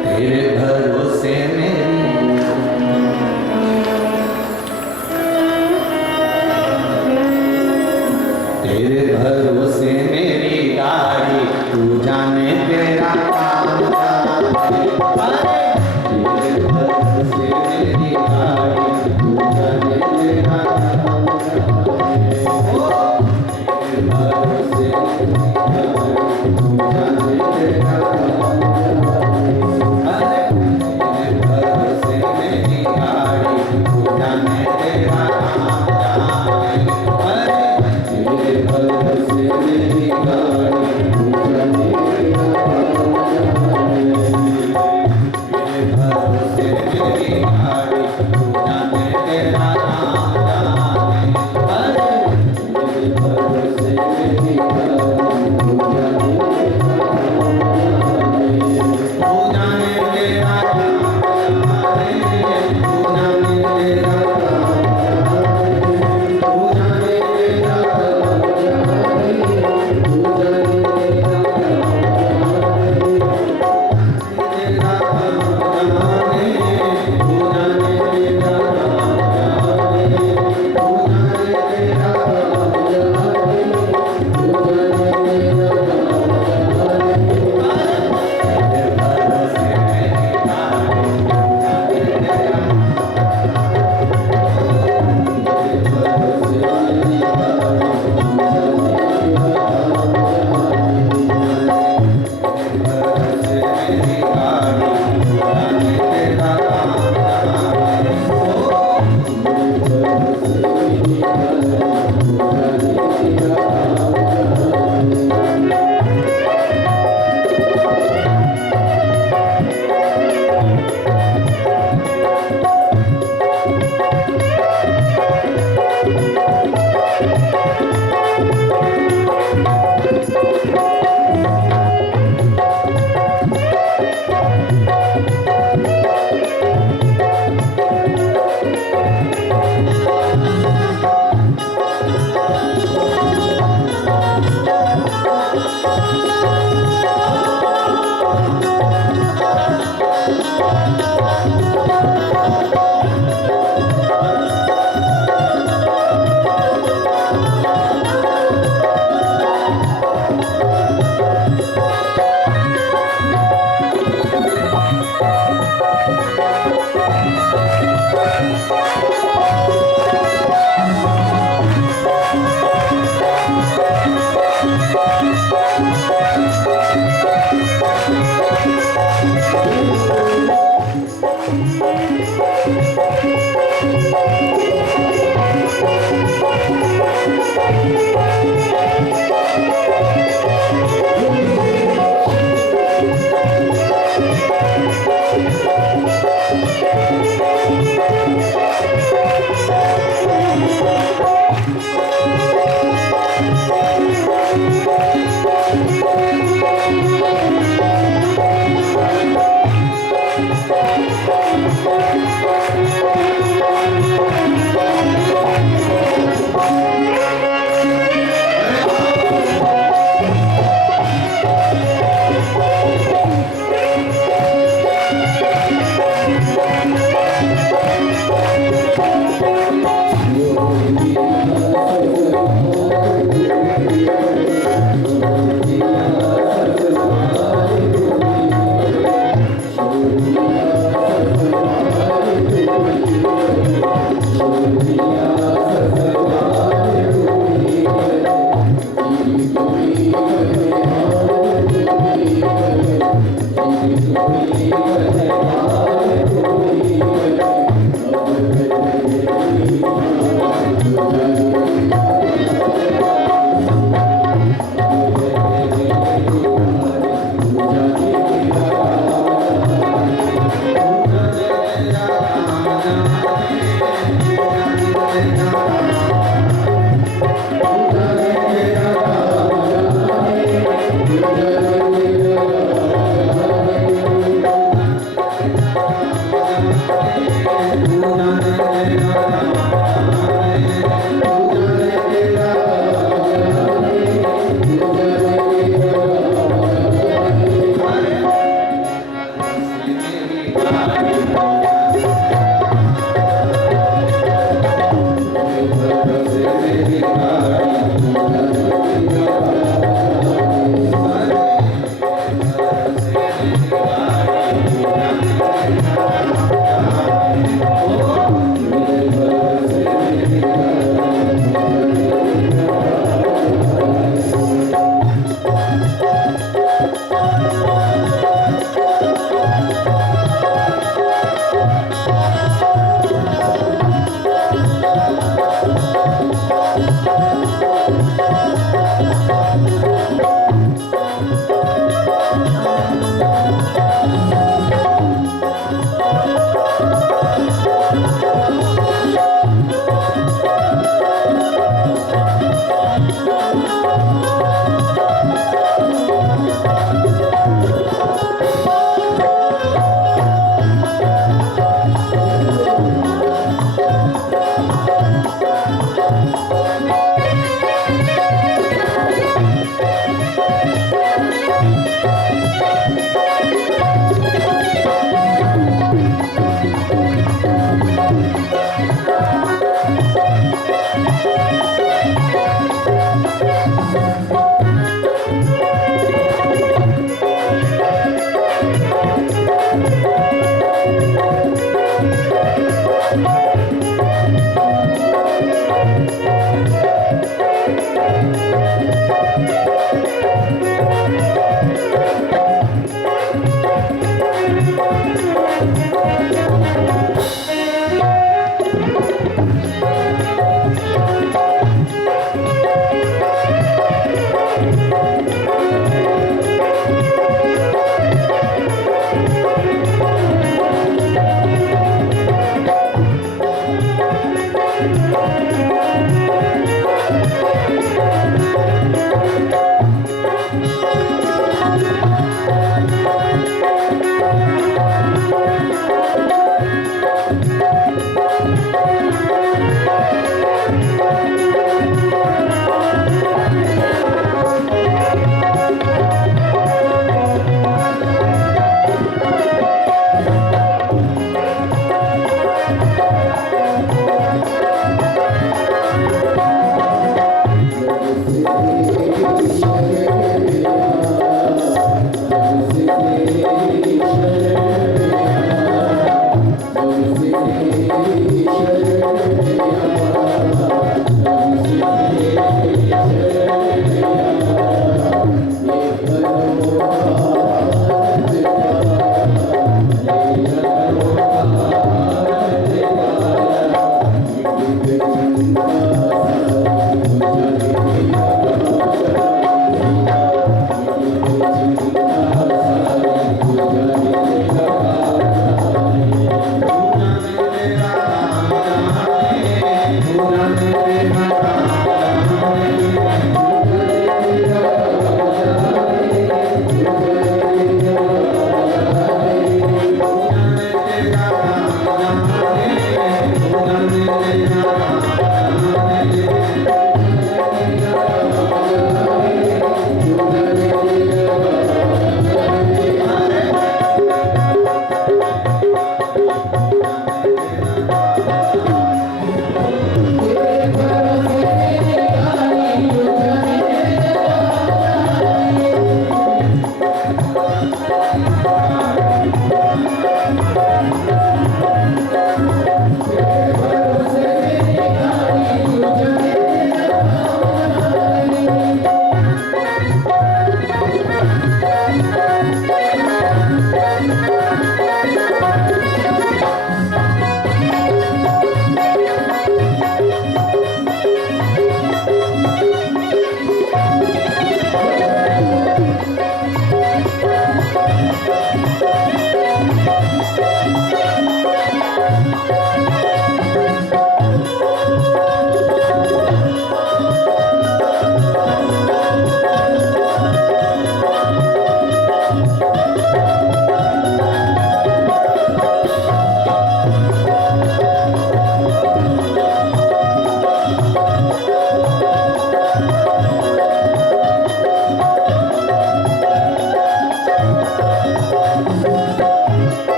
तेरे भरोसे तेरे भरोसे मेरी गाड़ी, तू जाने तेरा काम तेरे भरोसे मेरी गाड़ी, तू जाने तेरा काम तेरे भरोसे मेरी गाड़ी, तू जाने तेरा काम।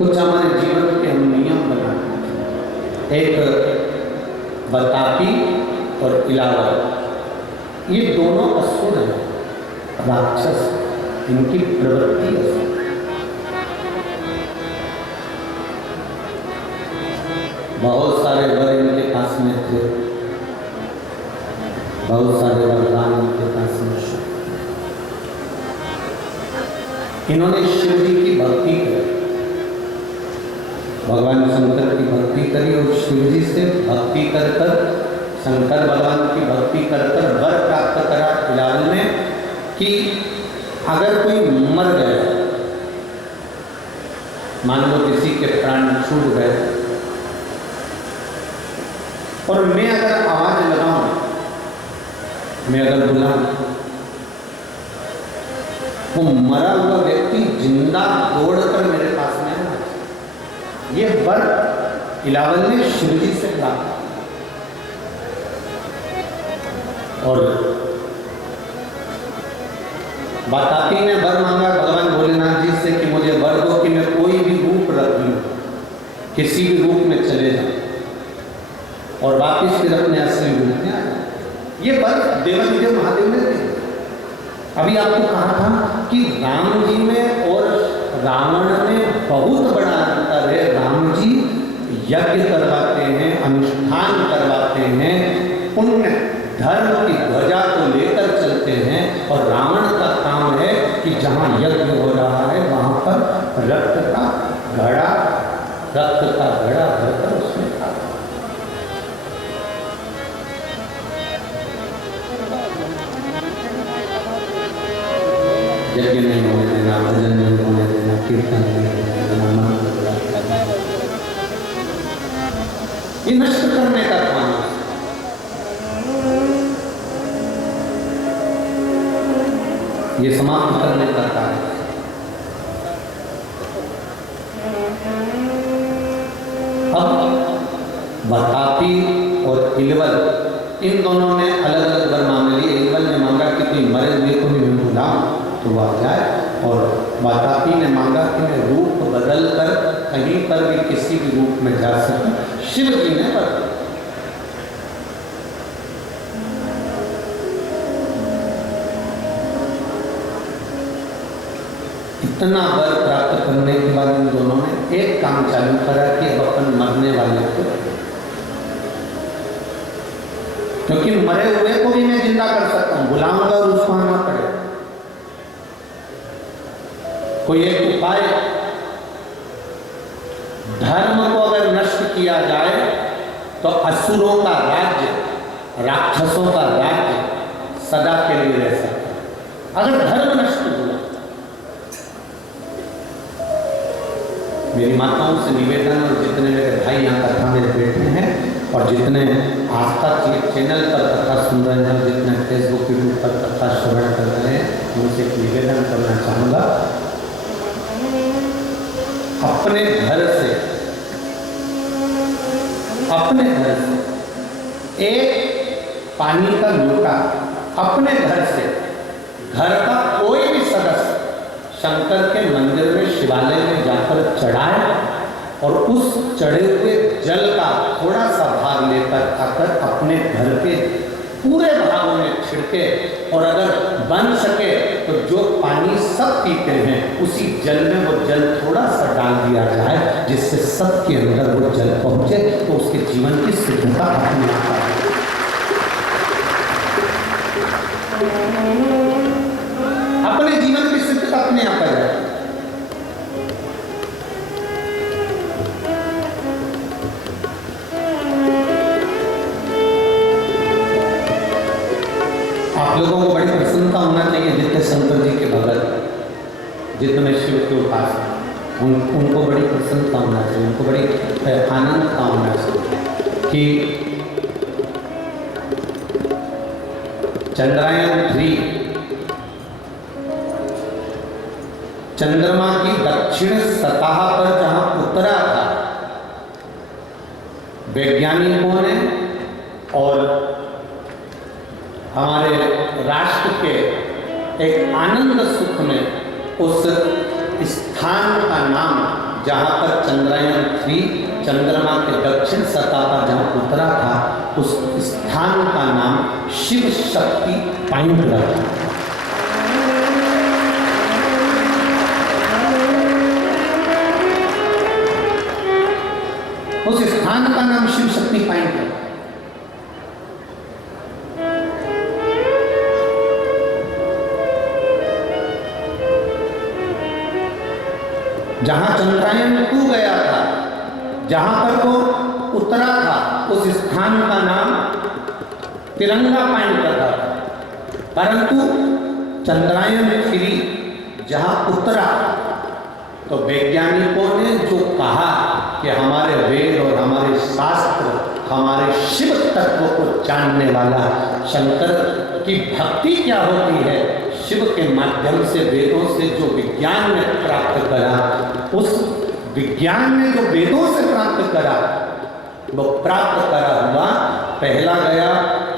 कुछ हमारे जीवन के हम नियम बनाते हैं। एक बताती और इलावत, ये दोनों असुर हैं, राक्षस, इनकी प्रवृत्ति है। बहुत सारे वर इनके पास में थे, बहुत सारे वरदान इनके पास में थे। इन्होंने शिव जी की भक्ति की, भगवान शंकर की भक्ति करी और शिव जी से भक्ति कर कर, शंकर भगवान की भक्ति कर कर वर प्राप्त करा इलाज में कि अगर कोई मर गया, मान लो किसी के प्राण छूट गए और मैं अगर आवाज लगाऊं, मैं अगर बुलाऊं, वो मरा हुआ व्यक्ति जिंदा दौड़कर मेरे पास में आना। ये वर इलावल ने शिव जी से प्राप्त और बताती ने वर मांगा भगवान भोलेनाथ जी से कि मुझे वर दो कि मैं कोई भी रूप रख लूं, किसी भी रूप में चले जाऊं और वापिस फिर अपने असली रूप में आ जाऊं। ये वर देवादिदेव महादेव ने दिया। अभी आपको कहा था कि राम जी में और रावण में बहुत बड़ा अंतर है। राम जी यज्ञ करवाते हैं, अनुष्ठान करवाते हैं, पुण्य धर्म की ध्वजा को लेकर चलते हैं, और रावण का काम है कि जहां यज्ञ हो रहा है वहां पर रक्त का घड़ा भरकर उसमें यज्ञ नहीं होने देना, भजन नहीं होने देना, कीर्तन नहीं होने देना, ये नष्ट करने का काम है। ये समाप्त करने का कार्य है। अब बताती और इलवल, इन दोनों ने अलग अलग वर मांग लिए। इलवल ने मांगा कि कोई मरे हुए को भी मैं बुलाऊं तो वह आ जाए, और बताती ने मांगा कि मैं रूप बदल कर कहीं पर भी किसी भी रूप में जा सकूं। शिव जी ने इतना वर प्राप्त करने के बाद इन दोनों ने एक काम चालू करा कि अब अपन मरने वाले को, क्योंकि मरे हुए को भी मैं जिंदा कर सकता हूं, बुलाऊंगा और उसको आना पड़ेगा। कोई एक उपाय, धर्म को अगर नष्ट किया जाए तो असुरों का राज्य, राक्षसों का राज्य सदा के लिए रह सकता है अगर धर्म नष्ट हुआ। मेरी माताओं से निवेदन, और जितने मेरे भाई यहाँ कथा में बैठे हैं और जितने आस्था चैनल पर कथा सुन रहे हैं, जितने फेसबुक यूट्यूब पर कथा श्रवण कर रहे हैं, उनसे एक निवेदन करना चाहूँगा, अपने घर से एक पानी का लोटा अपने घर से, घर का कोई भी सदस्य शंकर के मंदिर में, शिवालय में जाकर चढ़ाए और उस चढ़े हुए जल का थोड़ा सा भाग लेकर आकर अपने घर के पूरे भागों में छिड़के, और अगर बन सके तो जो पानी सब पीते हैं उसी जल में वो जल थोड़ा सा डाल दिया जाए, जिससे सबके अंदर वो जल पहुंचे, तो उसके जीवन की सिद्धता अपने आप आए। अपने जीवन की सिद्धता अपने आप आ जाए। आप लोगों को बड़ी प्रसन्नता होना चाहिए, जितने शंकर जी के भगत, जितने शिव के उपासक, उनको बड़ी प्रसन्नता होना चाहिए, उनको बड़ी आनंद का होना चाहिए कि चंद्रयान 3 चंद्रमा की दक्षिण सतह पर जहां उतरा था, वैज्ञानिकों ने और हमारे राष्ट्र के एक आनंद सुख में उस स्थान का नाम, जहां पर चंद्रयान 3 चंद्रमा के दक्षिण सतह पर जहां उतरा था, उस स्थान का नाम शिव शक्ति पॉइंट रखा। उस स्थान का नाम शिव शक्ति पॉइंट है। जहां चंद्रयान 2 गया था, जहां पर वो उतरा था, उस स्थान का नाम तिरंगा पॉइंट रखा था। परंतु चंद्रयान 3 जहां उतरा तो वैज्ञानिकों ने जो कहा कि हमारे वेद और हमारे शास्त्र, हमारे शिव तत्व को जानने वाला, शंकर की भक्ति क्या होती है, शिव के माध्यम से, वेदों से जो विज्ञान ने प्राप्त करा, उस विज्ञान ने जो वेदों से प्राप्त करा, वो प्राप्त करा हुआ पहला गया,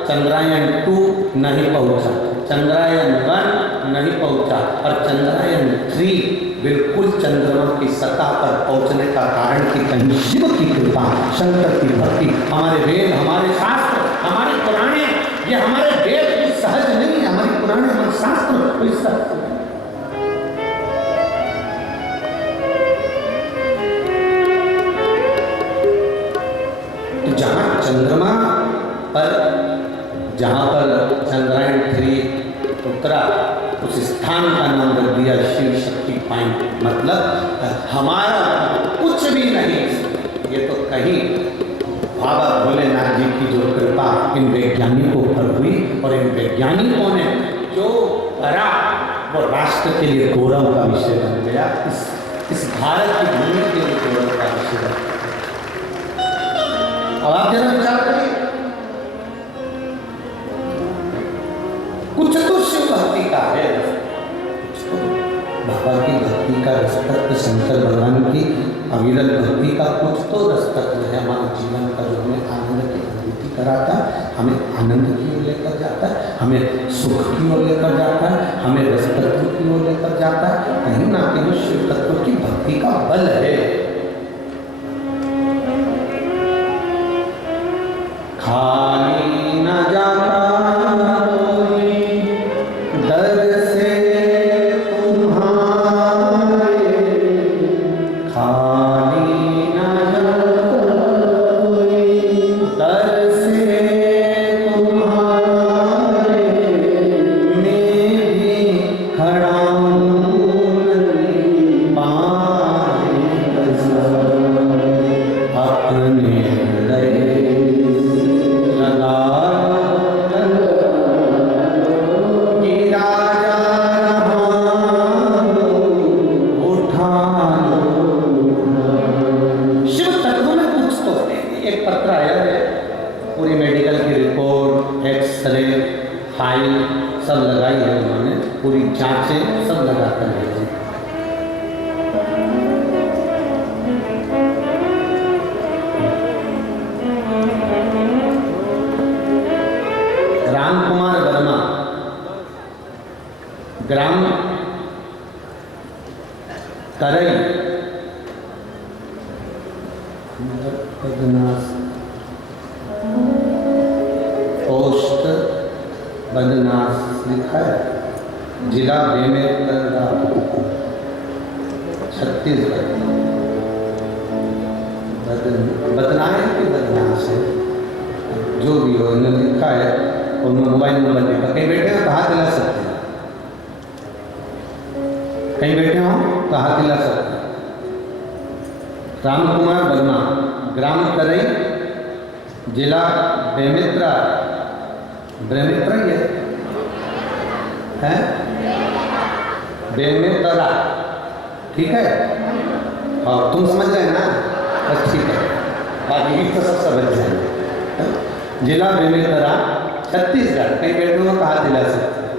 चंद्रयान 2 नहीं पहुंचा, चंद्रयान 1 नहीं पहुंचा, और चंद्रयान 3 बिल्कुल चंद्रमा की सतह पर पहुंचने का कारण कि कहीं शिव की कृपा, शंकर की भक्ति, हमारे वेद, हमारे शास्त्र, हमारे पुराणे, ये हमारे वेद कोई सहज नहीं है, हमारे पुराणे, हमारे शास्त्र कोई सहज नहीं। तो जहां चंद्रमा पर, जहां पर चंद्रयान 3 उतरा, उस स्थान का नाम रख दिया शिव शक्ति पॉइंट। मतलब हमारा कुछ भी नहीं, ये तो कहीं बाबा भोलेनाथ जी की जो कृपा इन वैज्ञानिकों पर हुई, और इन वैज्ञानिकों ने जो करा वो राष्ट्र के लिए गौरव का विषय बन गया, इस भारत की भूमि के लिए गौरव का विषय बन गया। अब आप जरा विचार करिए, कुछ तो शिव भक्ति का है, बाबा की भक्ति का रसतत्व, शंकर भगवान की अविरल भक्ति का कुछ तो रसतत्व है हमारे जीवन का, जो हमें आनंद की अनुभूति कराता है, हमें आनंद की ओर लेकर जाता है, हमें सुख की ओर लेकर जाता है, हमें रसतत्व की ओर लेकर जाता है। कहीं ना कहीं शिव तत्व की भक्ति का बल है। खाली न जाता दर से तुम्हारा एक्सरे, फाइल सब लगाई है उन्होंने, पूरी जांचें सब लगा कर भेजी। राम कुमार वर्मा, ग्राम तरई, पोस्ट बदनास लिखा है, जिला बेमेतरा, छत्तीसगढ़। बदनाए कि बदनास है, जो भी हो, इन्होंने लिखा है और मोबाइल नंबर लिखा। कहीं बैठे हो तो हाथ हिला सकते हैं, कहीं बैठे हो तो हाथ हिला सकते हैं। राम कुमार वर्मा, ग्राम करई, जिला बेमेतरा, बेमेतरा ही है बेमेतरा, ठीक है। और तुम समझ रहे ना, बस ठीक है, बाकी तो सब समझ जाएंगे। जिला बेमेतरा, छत्तीसगढ़। कहीं बैठे हो तो हाथ हिला सकते हैं,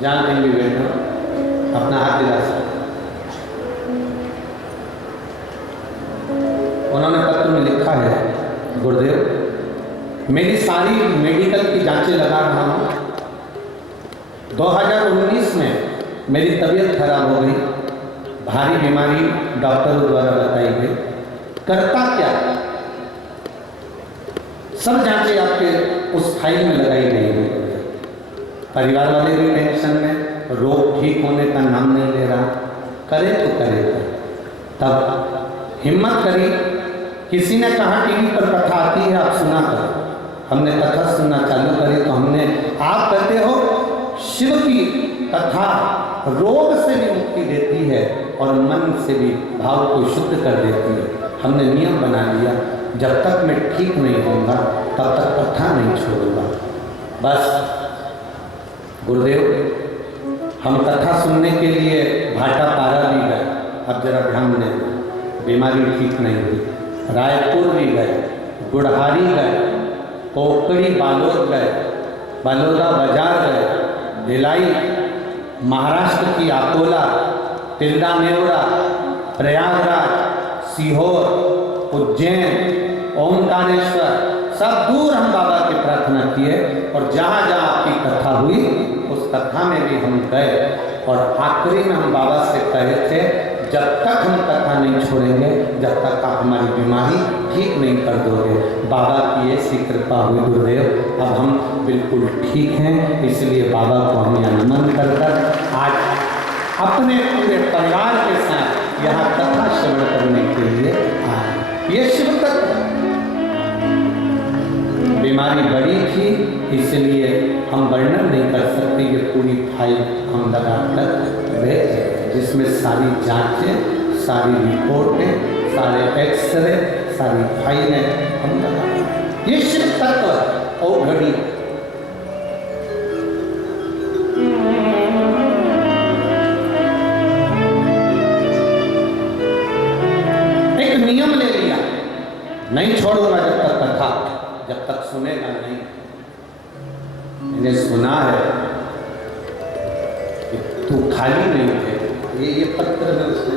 जहाँ कहीं भी बैठे हो अपना हाथ हिला सकते। उन्होंने पत्र में लिखा है, गुरुदेव मेरी सारी मेडिकल की जांचें लगा रहा हूँ। 2019 में मेरी तबीयत खराब हो गई, भारी बीमारी डॉक्टरों द्वारा बताई गई। करता क्या, सब जांचें आपके उस फाइल में लगाई गई है। परिवार वाले भी टेंशन में, रोग ठीक होने का नाम नहीं ले रहा, करे तो करेगा। तब हिम्मत करी, किसी ने कहा टीवी पर कथा आती है, आप सुना करो। हमने कथा सुनना चालू करी तो हमने, आप कहते हो शिव की कथा रोग से भी मुक्ति देती है और मन से भी भाव को शुद्ध कर देती है। हमने नियम बना लिया, जब तक मैं ठीक नहीं होऊंगा तब तक कथा नहीं छोड़ूंगा। बस गुरुदेव, हम कथा सुनने के लिए भाटा पारा भी गए, अब जरा ध्यान दें, बीमारी ठीक नहीं हुई। रायपुर भी गए, गुड़हारी गए, कोकड़ी बालोद गए, बलौदा बाजार गए, भिलाई, महाराष्ट्र की अकोला, तिल्दा नेवरा, प्रयागराज, सीहोर, उज्जैन, ओमकारेश्वर, सब दूर हम बाबा की प्रार्थना किए और जहाँ जहाँ आपकी कथा हुई उस कथा में भी हम गए। और आखिरी में हम बाबा से कहे थे, जब तक हम कथा नहीं छोड़ेंगे, जब तक आप हमारी बीमारी ठीक नहीं कर दोगे। बाबा की ऐसी कृपा हुई गुरुदेव, अब हम बिल्कुल ठीक हैं। इसलिए बाबा को हम नमन कर आज अपने पूरे परिवार के साथ यहाँ कथा श्रवण करने के लिए आए। ये शिव तत्व, बीमारी बड़ी थी इसलिए हम वर्णन नहीं कर सकते। ये पूरी फाइल हम लगा कर भेजे, जिसमें सारी जांचें, सारी रिपोर्टें, सारे एक्सरे, सारी फाइलें हम लगा। ये शिव तत्व और घड़ी एक नियम ले लिया, नहीं छोड़ूंगा जब तक कथा, जब तक सुनेगा नहीं। मैंने सुना है कि तू खाली नहीं थे। ये पत्र में उसने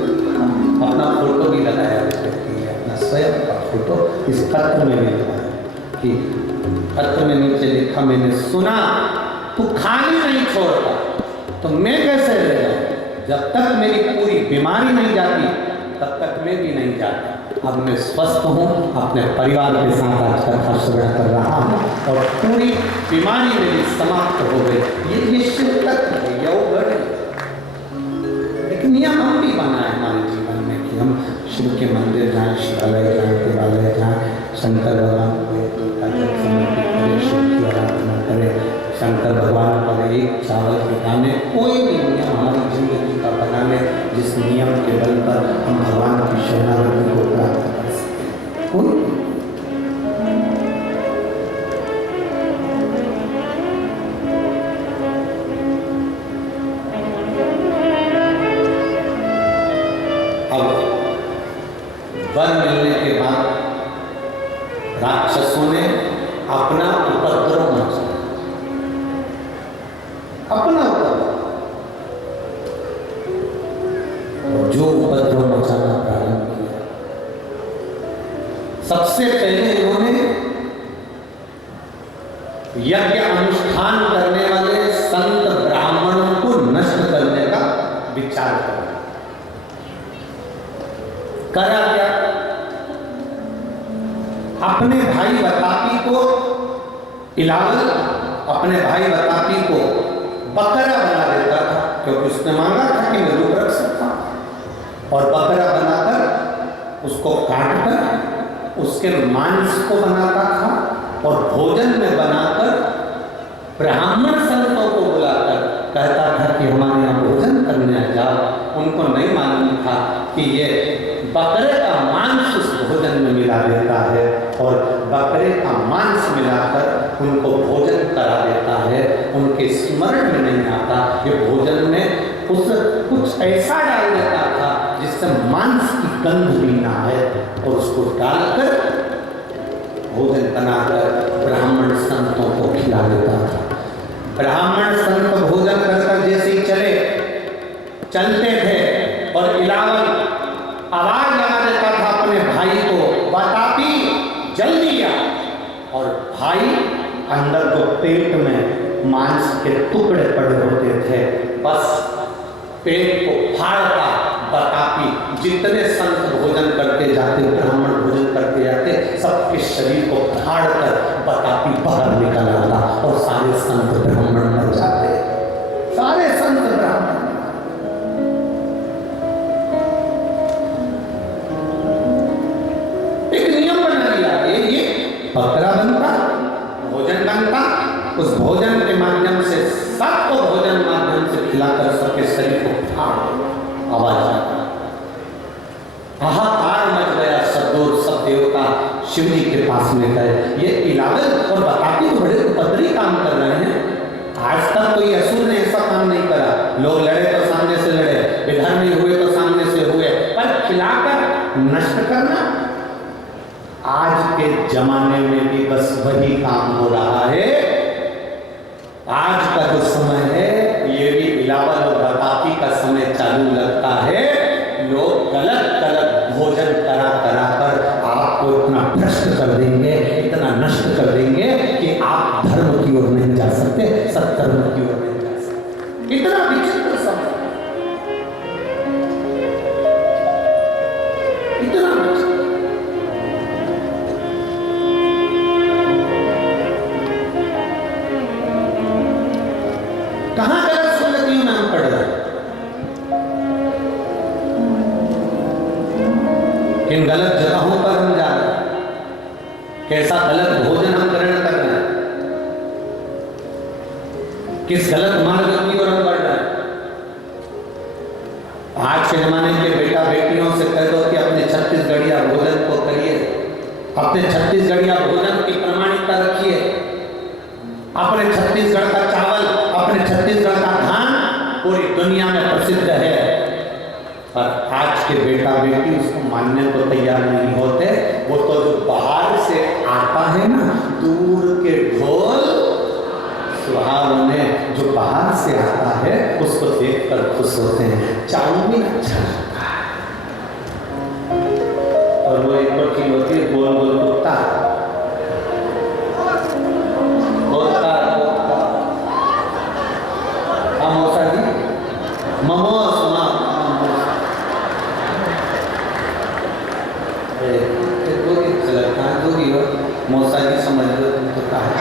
अपना फोटो भी लगाया, अपना स्वयं का फोटो इस पत्र में भी लगाया कि पत्र में नीचे लिखा, मैंने सुना तू खाली नहीं छोड़ता, तो मैं कैसे रह जाऊं? जब तक मेरी पूरी बीमारी नहीं जाती तब तक मैं भी नहीं जाता। अब मैं स्वस्थ हूँ, अपने परिवार के साथ आज कथा श्रवण कर रहा हूँ और पूरी बीमारी मेरी समाप्त हो गई। ये शिव तत्व है, यौगढ़। एक नियम हम भी बनाए हमारे जीवन में कि हम शिव के मंदिर जाएं, शिवालय जाएं, देवालय जाएं, शंकर भगवान को समर्पित करें, शिव की आराधना करें, शंकर भगवान पर एक चावल के दाने, कोई भी नियम हमारी जिंदगी का बनाने, जिस नियम के बल पर हम भगवान की शरणागति को प्राप्त कर सकें। कोई अब वर मिलने के बाद राक्षसों ने अपना उपद्रव मचाया। अपना उपद्रव। जो उपद्रव मचाना प्रारंभ किया, सबसे पहले इन्होंने यज्ञ अनुष्ठान करने वाले संत ब्राह्मणों को नष्ट करने का विचार करा क्या? अपने भाई बतापी को इलावल अपने भाई बतापी को बकरा बना देता था, क्योंकि उसने मांगा था कि मैं रूप रख सकता हूं, और बकरा बनाकर उसको काटकर उसके मांस को बनाता था और भोजन में बनाकर ब्राह्मण संतों को बुलाकर कहता था कि हमारे यहाँ भोजन करने जाओ। उनको नहीं मालूम था कि ये बकरे का मांस उस भोजन में मिला देता है और बकरे का मांस मिलाकर उनको भोजन करा देता है। उनके स्मरण में नहीं आता कि भोजन में उस कुछ ऐसा डाल देता था जिससे मांस की गंध भी ना आए, और उसको डालकर भोजन बनाकर ब्राह्मण संतों को खिला देता था। ब्राह्मण संत भोजन करकर जैसे ही चलते थे और इलावल आवाज लगा देता था अपने भाई को, बतापी जल्दी आ, और भाई अंदर तो पेट में मांस के टुकड़े पड़े होते थे, बस पेट को फाड़ता बतापी। जितने संत भोजन करते जाते, ब्राह्मण भोजन करते जाते, सबके शरीर को फाड़कर बतापी बाहर निकल आता और सारे संत ब्राह्मण मर जाते, सारे संत ब्राह्मण। एक नियम बना लिया, ये बकरा बनता, भोजन बनता, उस भोजन के माध्यम से सबको भोजन माध्यम से खिलाकर सबके शरीर को फाड़, आवाज आता, हाहाकार मच गया। सब देवता शिव जी के पास में गए। ये इलावल और बतापी तो बड़े उपद्रवी काम कर रहे हैं। आज तक कोई असुर ने ऐसा काम नहीं करा। लोग लड़े तो सामने से लड़े, विधर्मी हुए तो सामने से हुए, पर खिलाकर नष्ट करना आज के जमाने में भी बस वही काम हो रहा है। आज का जो समय है ये भी इलावल और बतापी का समय चालू लगता है। लोग गलत गलत भोजन करा कर आपको इतना भ्रष्ट कर देंगे, इतना नष्ट कर देंगे कि आप धर्म की ओर नहीं जा सकते, सत्कर्म की ओर नहीं जा सकते। इतना विचित्र समय, इतना कहां गलत संगतियों में हम पड़ रहे हैं, किन गलत जगहों पर हम जा रहे हैं, कैसा गलत भोजन हम ग्रहण कर रहे हैं, किस गलत मार्ग की ओर हम बढ़ रहे हैं। आज के जमाने के बेटा बेटियों से कह दो कि अपने छत्तीसगढ़िया भोजन को करिए, अपने छत्तीसगढ़िया भोजन की प्रामाणिकता रखिए, अपने छत्तीसगढ़ का चावल, अपने छत्तीसगढ़ का धान पूरी दुनिया में प्रसिद्ध है। पर आज के बेटा बेटी उसको मानने को तैयार नहीं होते। वो तो जो बाहर से आता है ना, दूर के ढोल सुहावने, जो बाहर से आता है उसको देखकर खुश होते हैं। चाउमीन अच्छा लगता है, और वो एक रोटी होती है गोल गोल कुत्ता, मौसा जी समझ लो तुम तो कहा।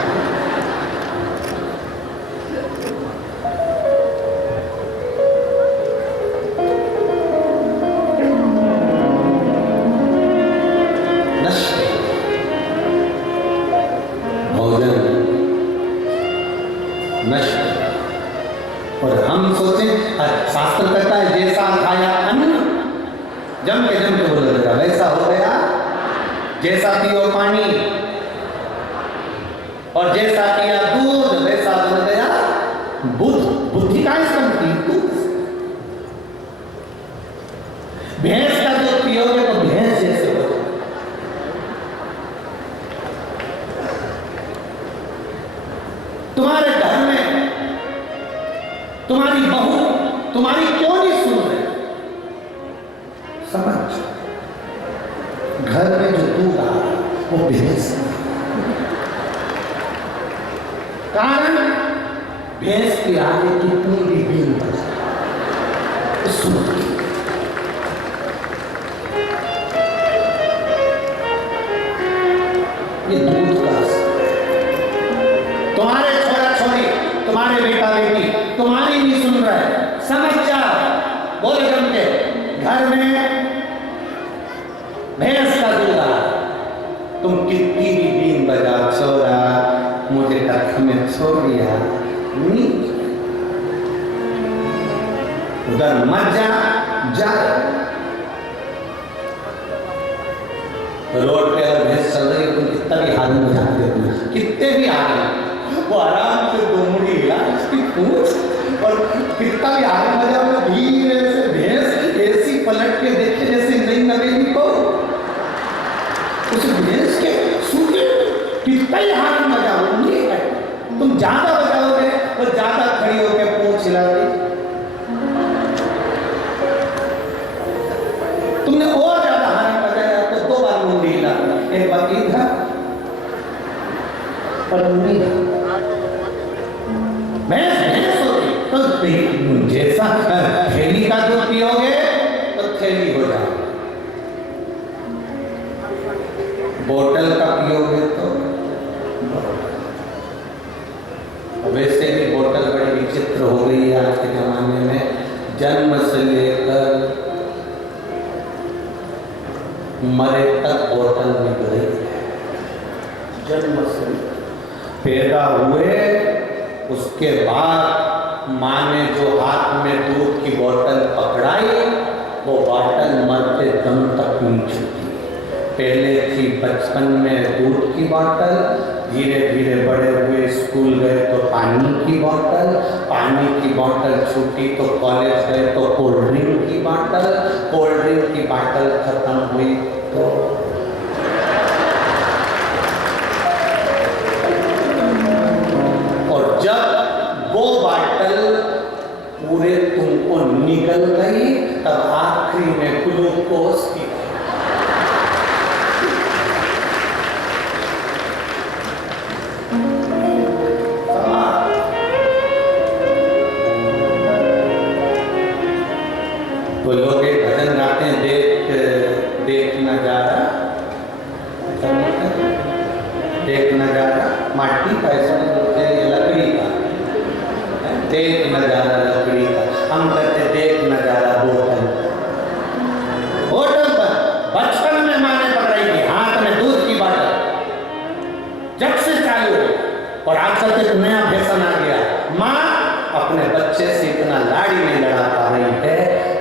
भोजन नष्ट, और हम सोचे शास्त्र कहता है जैसा खाया अन्न जम के बोला वैसा हो गया, जैसा पियो पानी और जैसा किया दूध वैसा बन गया बुद्धि का दूध। भैंस का दूध पियोगे तो भैंस जैसे हो। तुम्हारे घर में तुम्हारी क्यों नहीं सुन रहे? समझ, घर में जो दूध आ रहा वो भैंस, कारण भैंस के आगे कितनी भी बीन बजा सुन। ये दूध का तुम्हारे छोरा छोरी, तुम्हारे बेटा बेटी तुम्हारी नहीं सुन रहा है, समझ जा। बोले जम के घर में भैंस का दूध आ, तुम कितनी भी बीन बजा छोरा मुझे कख में छोड़ दिया, नहीं उधर मत जा। रोड पे अगर भैंस चल रही है तुम कितना भी हाथ में बजाते हो, कितने भी हाथ, वो आराम से दुमड़ी हिला उसकी पूंछ और कितना भी हाथ बजा में धीरे से भैंस ऐसी पलट के देखे जैसे नहीं लगेगी को उस भैंस के सूखे कितना ही हाथ बजाओ नहीं है। तुम ज्यादा बजाओगे और ज्यादा खड़ी होकर पूंछ हिलाती, तुमने और ज्यादा हाथ बजाया तो 2 बार मुंडी हिला, एक बार इधर और मुंडी भैंस होगी तो जैसा थैली का दूध पियोगे तो थैली हो जाए, बोतल का पियोगे तो वैसे भी बोतल बड़ी विचित्र हो गई है आज के जमाने में। जन्म से लेकर मरे तक बोतल मिल रही है। जन्म से पैदा हुए उसके बाद माँ ने जो हाथ में दूध की बोतल पकड़ाई वो बोतल मरते दम तक नहीं छूटी। पहले थी बचपन में दूध की बोतल, धीरे धीरे बड़े हुए स्कूल गए तो पानी की बोतल, पानी की बोतल छूटी तो कॉलेज गए तो कोल्ड ड्रिंक की बोतल, कोल्ड ड्रिंक की बोतल खत्म हुई तो और जब वो बोतल पूरे तुमको निकल गई तब आखिरी में ग्लूकोज की तो लोग एक भजन गाते हैं, देख नजारा, देख नजारा माटी का, इसमें लकड़ी का, देख नजारा लकड़ी का, हम कहते देख नजारा बोतल। बोतल पर बचपन में माँ ने पकड़ाई थी, हाथ में दूध की बोतल, जब से चालू हो और आजकल के नया फैशन आ गया, माँ अपने बच्चे से इतना लाड़ी नहीं लड़ा पा रही है,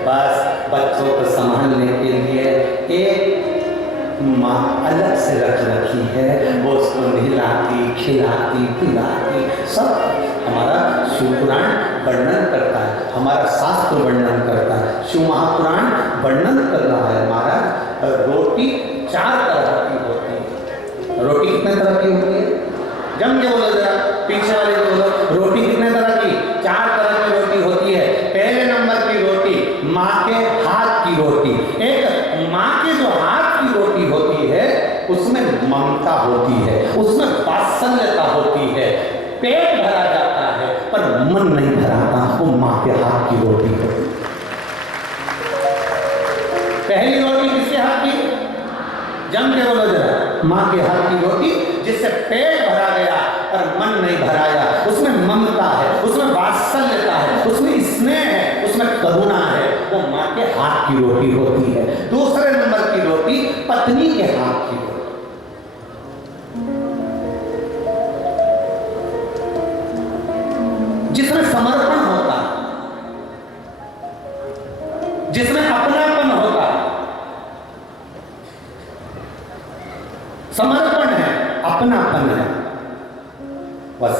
बस बच्चों को संभालने के लिए एक माँ अलग से रख रखी है, वो उसको नहलाती खिलाती पिलाती सब। हमारा शिव पुराण वर्णन करता है, हमारा शास्त्र वर्णन करता है, शिव महापुराण वर्णन कर रहा है महाराज। रोटी 4 तरह की होती है। रोटी कितने तरह की होती है? जम के बोलो जरा, पीछे वाले बोलो, रोटी कितने तरह की? 4 तरह की रोटी होती है। पहले नंबर की रोटी माँ के हाथ की रोटी। एक माँ के जो हाथ की रोटी होती है उसमें ममता होती है, उसमें वात्सल्यता होती है, पेट भरा जाता है पर मन नहीं भराता, वो माँ के हाथ की रोटी होती है। पहली रोटी किसके हाथ की? जम के बोलो जरा, माँ के हाथ की रोटी जिससे पेट भरा गया पर मन नहीं भराया, उसमें ममता है, उसमें वात्सल्यता है, उसमें स्नेह है, उसमें करुणा है, वो माँ के हाथ की रोटी होती है। दूसरे नंबर की रोटी पत्नी के हाथ की रोटी, जिसमें समर्पण होता है, जिसमें अपनापन होता है, समर्पण है, अपनापन है, बस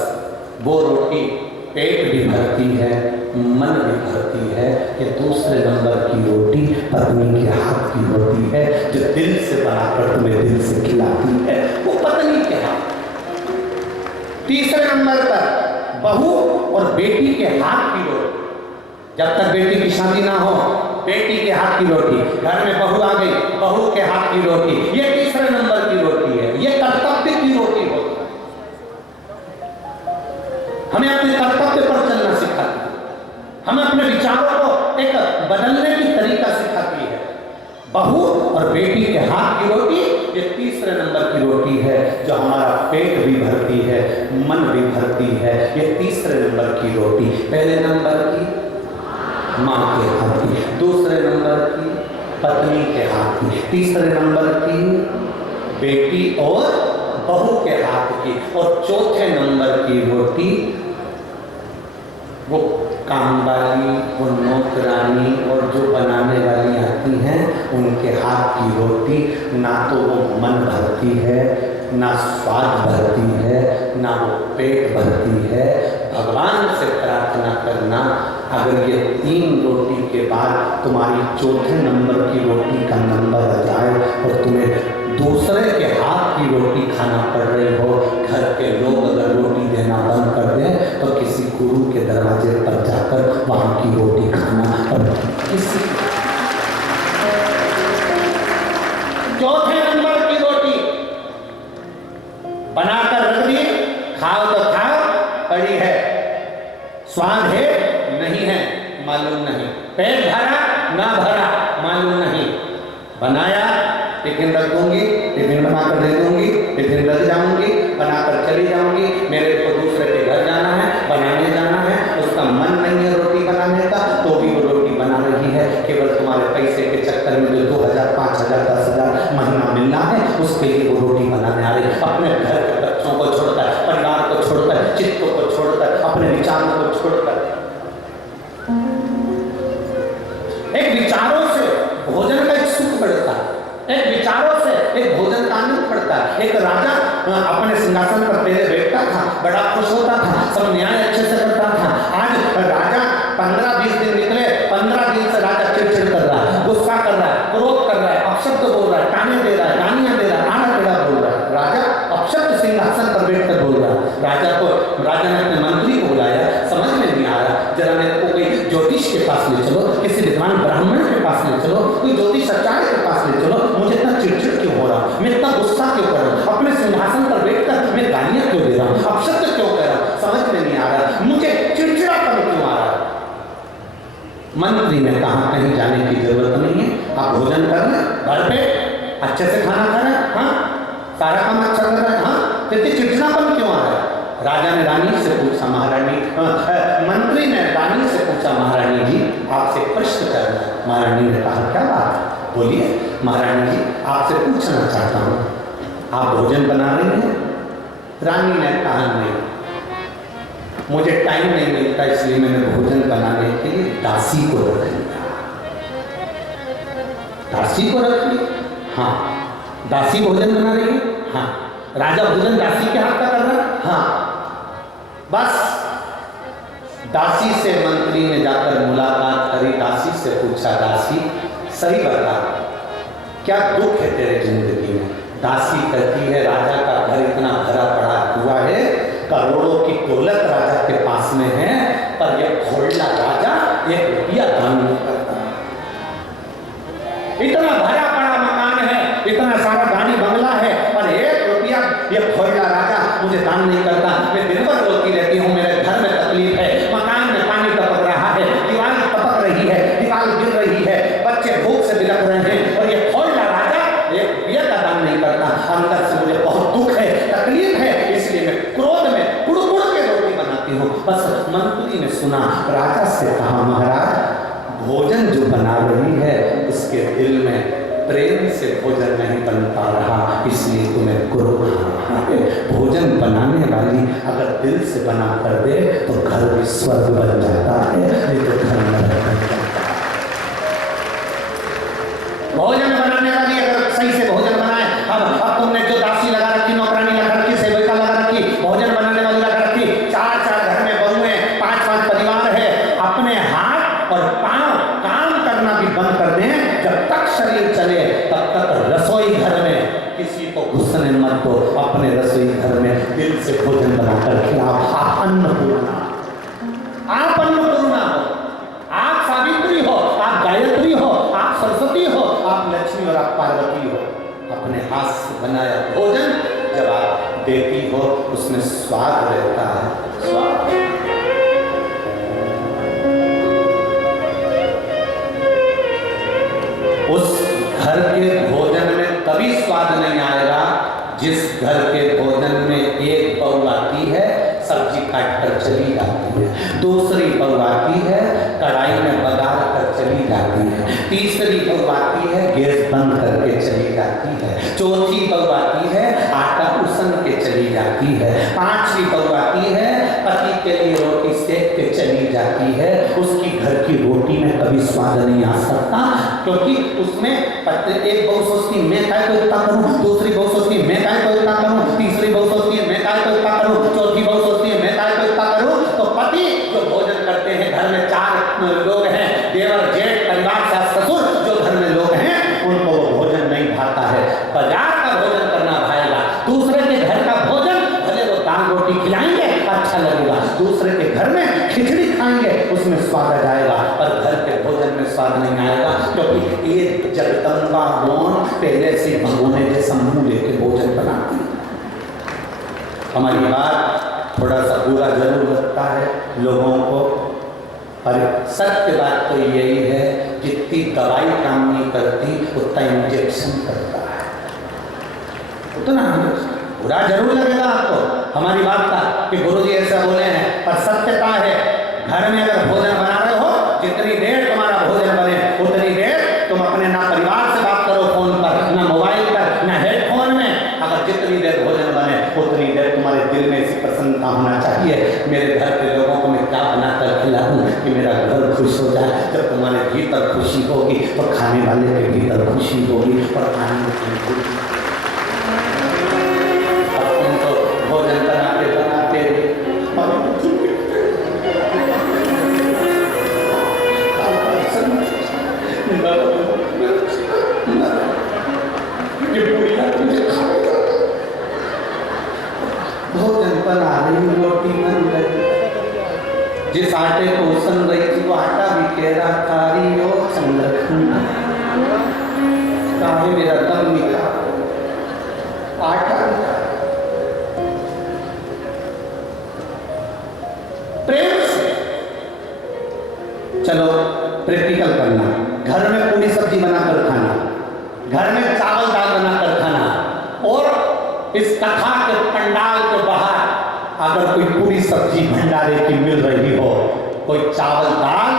वो रोटी पेट भी भरती है, मन भी भरती है। कि दूसरे नंबर की रोटी पत्नी के हाथ की होती है, जो दिल से बनाकर तुम्हें दिल से खिलाती है, वो पत्नी के हाथ। तीसरे नंबर पर बहू और बेटी के हाथ की रोटी, जब तक बेटी की शादी ना हो, बेटी के हाथ की रोटी, घर में बहू आ गई, बहू के हाथ की रोटी, ये तीसरे नंबर की रोटी है, ये कर्तव्य की रोटी होती है। हमें अपने कर्तव्य पर चलना सिखाती है, हमें अपने विचारों को एक बदलने की तरीका सिखाती है। बहू और बेटी के हाथ की रोटी ये तीसरे नंबर की रोटी है, जो हमारा पेट भी भरती है, मन भी भरती है। ये तीसरे नंबर की रोटी, पहले नंबर की माँ के हाथ की, दूसरे नंबर की पत्नी के हाथ की, तीसरे नंबर की बेटी और बहू के हाथ की, और चौथे नंबर की रोटी वो काम वाली, वो नौकरानी और जो बनाने वाली आती हैं उनके हाथ की रोटी। ना तो वो मन भरती है, ना स्वाद भरती है, ना वो पेट भरती है। भगवान से प्रार्थना करना, अगर ये 3 रोटी के बाद तुम्हारी चौथे नंबर की रोटी का नंबर आ जाए और तुम्हें दूसरे के हाथ की रोटी खाना पड़ रही हो, घर के लोग अगर रोटी देना बंद कर दें तो किसी गुरु के दरवाजे पर जाकर वहां की रोटी खाना, और किसी चौथे नंबर की रोटी बनाकर रख दी, खाओ तो खाओ, पड़ी है, स्वाद है नहीं है मालूम नहीं, पेट भरा ना भरा मालूम नहीं, बनाया टिफिन रख दूंगी, टिफिन बनाकर दे दूंगी, टिफिन रख जाऊंगी, बनाकर चली जाऊंगी, मेरे को दूसरे के घर जाना है, बनाने जाना है, उसका मन नहीं है रोटी बनाने का, तो भी वो रोटी बना रही है। केवल तुम्हारे पैसे के चक्कर में जो 2000, 5000, 10,000 महीना मिलना है, उसके लिए वो रोटी बनाने आ रही। अपने घर के बच्चों को छोड़कर, परिवार को छोड़कर, चित्तों को छोड़कर, अपने विचारों को छोड़कर, एक विचारों से भोजन का एक सुख बढ़ता है, एक विचारों से एक भोजन का आनंद पड़ता है। एक राजा अपने सिंहासन पर पहले बैठता था, बड़ा खुश होता था, सब न्याय अच्छे से करता था। आज राजा 15-20 दिन निकले, 15 दिन से राजा चिड़चिड़ कर रहा है, गुस्सा कर रहा है, क्रोध कर रहा है, अपशब्द बोल रहा है, ताने दे रहा है, गालियां दे रहा है, आड़ा टेढ़ा बोल रहा है। राजा अपशब्द सिंहासन पर बैठकर बोल रहा है। राजा ने अपने मंत्री को बुलाया, समझ में नहीं आ रहा, जरा मेरे को कोई ज्योतिष के पास ले चलो, किसी विद्वान ब्राह्मण के पास ले चलो, कोई ज्योतिष आचार्य के पास ले चलो, मुझे इतना चिड़चिड़ क्यों हो रहा, मैं इतना गुस्सा क्यों कर रहा हूँ, अपने सिंहासन पर बैठकर मैं गालियां क्यों दे रहा हूँ, अपशब्द क्यों कह रहा हूँ, समझ में नहीं आ रहा, मुझे चिड़चिड़ापन क्यों आ रहा है। मंत्री ने कहा कहीं जाने की जरूरत नहीं है, आप भोजन कर रहे, घर पे अच्छे से खाना खा रहे, हाँ सारा काम अच्छा कर रहा है, हाँ फिर चिड़चिड़ापन क्यों आ रहा है। राजा ने रानी से पूछा, मंत्री ने रानी से पूछा, महारानी जी आपसे प्रश्न करना है। महारानी ने कहा क्या बात है, बोलिए। महारानी जी आपसे पूछना चाहता हूँ, आप भोजन बना रही हैं। रानी ने कहा नहीं, मुझे टाइम नहीं मिलता, इसलिए मैंने भोजन बनाने के लिए दासी को रख लिया। दासी को रख लिया, हाँ दासी भोजन बना रही है, हाँ राजा भोजन दासी के हाथ का कर रहा है, हाँ। बस दासी से मंत्री ने जाकर मुलाकात करी, दासी से पूछा, दासी सही बता क्या दुख है तेरे जिंदगी में। दासी कहती है राजा का घर इतना भरा पड़ा हुआ है, करोड़ों की दौलत राजा के पास में है, पर यह खोड़ला राजा 1 रुपया दान नहीं करता। इतना भरा पड़ा मकान है, इतना सारा गाड़ी बंगला है, पर 1 रुपया यह खोड़ला राजा मुझे दान नहीं करता। मैं दिन भर रोती रहती हूँ, मेरे घर में तकलीफ है, मकान में पानी टपक रहा है, दीवार टपक रही है, दीवार गिर रही है, बच्चे भूख से बिलख रहे हैं, और ये खोड़ला राजा 1 रुपया का दान नहीं करता। अंदर से मुझे बहुत दुख है, तकलीफ है, इसलिए मैं क्रोध में कुड़-कुड़ के रोटी बनाती हूँ। बस मंत्री ने सुना, राजा से कहा, महाराज भोजन जो बना रही है उसके दिल में प्रेम से भोजन नहीं बन पा रहा, इसलिए तुम्हें क्रोध आ रहा है। भोजन बनाने वाली अगर दिल से बना कर दे तो घर भी स्वर्ग बन जाता है, नहीं तो घर नरक बन जाता है। भोजन बनाने वाली अगर सही से भोजन बनाए, अब तुमने जो दासी लगा रखी, नौकरानी लगा रखी, सेविका लगा रखी, भोजन बनाने वाली लगा रखी, 4-4 घर में बहुएं, 5-5 परिवार है, अपने हाथ और पांव काम करना भी बंद कर दें। जब तक शरीर चले तब तक रसोई घर में किसी को घुसने मत दो, अपने रसोई घर में दिल से भोजन बनाकर खिलाओ। आप अन्नपूर्णा हो, आप घर के भोजन में एक बहू आती है, सब्जी काट कर चली जाती है। दूसरी बहू आती है, कढ़ाई में बघार कर चली जाती है। तीसरी बहू आती है, गैस बंद करके चली जाती है। चौथी बहू आती है, आटा उसन के चली जाती है। पांचवी बहू आती है, पति के लिए रोटी सेक के चली जाती है। उसकी घर की रोटी में कभी स्वाद नहीं आ सकता, क्योंकि उसमें एक बहू सोचती मैं काय को इतना करूं, दूसरी बहू सोचती मैं काय को इतना करूं, तीसरी बहू सोचती है मैं काय को इतना करूं, चौथी बहू सोचती है मैं काय को इतना करूं। तो पति जो भोजन करते हैं, घर में 4 लोग हैं, देवर जेठ परिवार सास ससुर जो घर में लोग हैं, उनको भोजन नहीं भाता है। बाजार का भोजन करना भाएगा, दूसरे के घर का भोजन भले वो दाल रोटी खिलाएंगे अच्छा लगेगा, दूसरे के घर में खिचड़ी खाएंगे उसमें स्वाद आ जाएगा, पर घर के भोजन में स्वाद नहीं आएगा, क्योंकि ये जगदम्बा मौन पहले से भगोने जैसा मुंह लेके भोजन बनाती है। हमारी बात थोड़ा सा बुरा जरूर लगता है लोगों को, पर सत्य बात तो यही है, जितनी दवाई काम नहीं करती उतना इंजेक्शन करता है, उतना बुरा जरूर लगेगा आपको हमारी बात का कि गुरुजी ऐसा बोले हैं, पर सत्यता है घर में अगर भोजन बना रहे हो, जितनी देर तुम्हारा भोजन बने उतनी देर तुम अपने ना परिवार से बात करो फोन पर, ना मोबाइल पर, ना हेडफोन में। अगर जितनी देर भोजन बने उतनी देर तुम्हारे दिल में ऐसी प्रसन्नता होना चाहिए, मेरे घर के लोगों को मैं क्या बनाकर खिलाऊं कि मेरा घर खुश हो जाए। जब तुम्हारे भीतर खुशी होगी तो खाने वाले के भीतर खुशी होगी और खाने में भोजन बनाते बनाते भोजन बना रही, रोटी बन गई, जिस आटे को उसन रही थी वो आटा भी कह रहा कारी हो चंद्रखंडा, काहे मेरा दम निकाल आटा प्रेम से। चलो प्रैक्टिकल करना, घर में पूरी सब्जी बनाकर खाना, घर में चावल दाल बनाकर खाना, और इस कथा के पंडाल के बाहर अगर कोई पूरी सब्जी भंडारे की मिल रही हो, कोई चावल दाल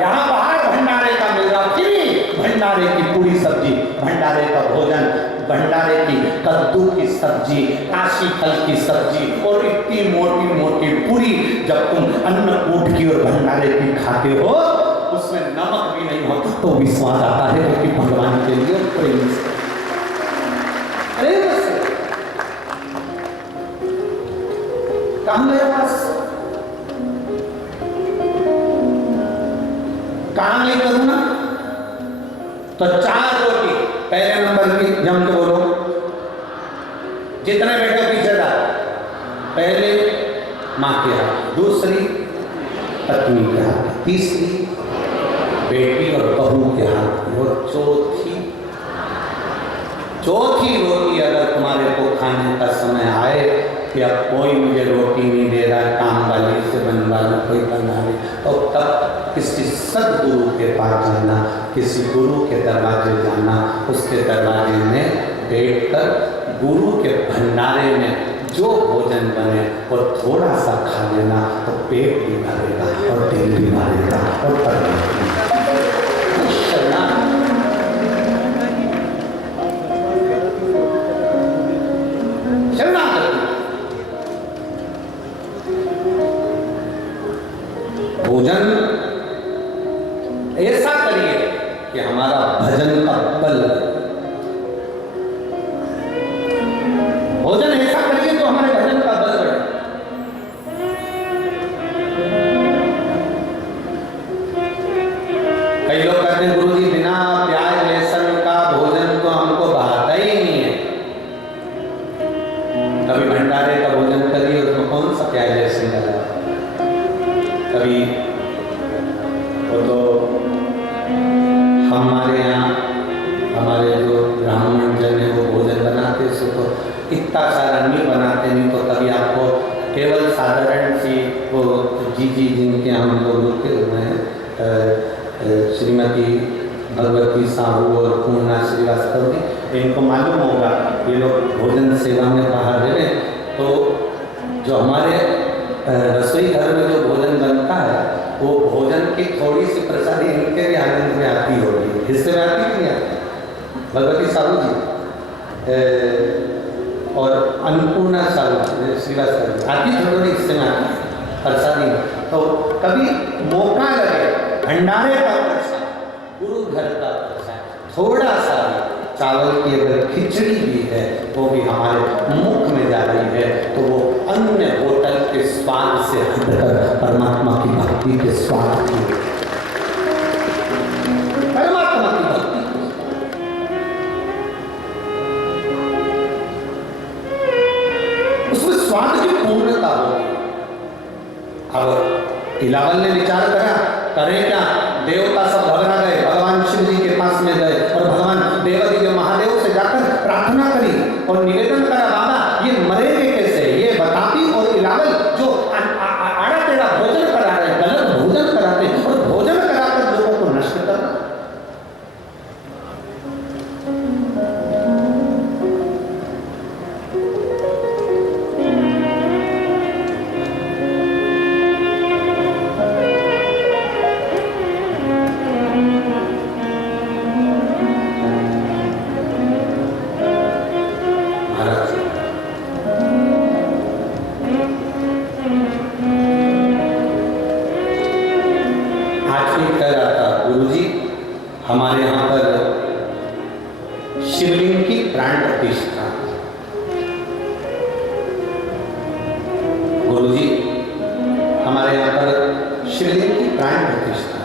यहाँ बाहर भंडारे का मिल रहा, भंडारे की पूरी सब्जी, भंडारे का भोजन, भंडारे की कद्दू की सब्जी, काशी फल की सब्जी और इतनी मोटी मोटी पूरी जब तुम अन्नकूट की और भंडारे की खाते हो, उसमें नमक भी नहीं होता तो भी स्वाद आता है, क्योंकि भगवान के लिए प्रेम से कहाँ गया बस, कहाँ नहीं करूँ ना, तो 4 रोटी पहले नंबर की जम के बोलो, जितने बेटे पीछे था, पहले माँ के हाथ, दूसरी पत्नी के हाथ, तीसरी बेटी और बहू के हाथ, और चौथी रोटी अगर तुम्हारे को खाने का समय आए कि अब कोई मुझे रोटी नहीं दे रहा, काम वाली से बनवा लो, कोई बना ले, तो तब किसी सदगुरु के पास जाना, किसी गुरु के दरवाजे जाना, उसके दरवाजे में बैठकर गुरु के भंडारे में जो भोजन बने वो थोड़ा सा खा लेना, तो पेट भी भरेगा और दिल भी भरेगा और परमात्मा भोजन ऐसा करिए कि हमारा भजन का बल, भोजन ऐसा करिए तो हमारे भजन का बल बढ़े। कई लोग कहते हैं गुरुजी बिना प्याज लहसुन का भोजन तो हमको भाता ही नहीं है। कभी भंडारे का भोजन करिए, उसमें कौन सा प्याज लहसुन डाला, कभी वो तो हमारे यहाँ हमारे जो ब्राह्मण जन है वो भोजन बनाते सो तो इतना सारा नहीं बनाते, नहीं तो कभी आपको केवल साधारण सी वो जी जिनके हम लोग रुके हुए हैं, श्रीमती भगवती साहू और पूर्णा श्रीवास्तव जी, इनको मालूम होगा, ये लोग भोजन सेवा में बाहर रहे, तो जो हमारे रसोई घर में जो भोजन बनता है वो भोजन की थोड़ी सी प्रसादी इनके भी आनंद में आती होगी, हिस्से में आती कि नहीं आती? भगवती साहू जी और अन्नपूर्णा साहू श्रीवास्तव आती, थोड़ी हिस्से में आती है प्रसादी में। तो कभी मौका लगे भंडारे का प्रसाद, गुरु घर का प्रसाद, थोड़ा सा चावल की अगर खिचड़ी भी है वो भी हमारे मुख में जा रही है, तो वो अन्य होटल के स्वाद से हटकर परमात्मा की भक्ति के स्वाद की, परमात्मा की भक्ति, उसमें स्वाद की पूर्णता होगी। अब इलावल ने विचार करा, करें क्या, देवता सब घबरा गए, भगवान शिव जी के पास में गए और भगवान देवादिदेव महादेव से जाकर प्रार्थना करी और निवेदन करा, बाबा ये मरेंगे कैसे, ये बताती और इलावल जो आड़ा टेढ़ा भोजन करा रहे, गलत भोजन कराते और भोजन कराकर लोगों को नष्ट करना। हमारे यहाँ पर शिवलिंग की प्राण प्रतिष्ठा, गुरुजी हमारे यहाँ पर शिवलिंग की प्राण प्रतिष्ठा,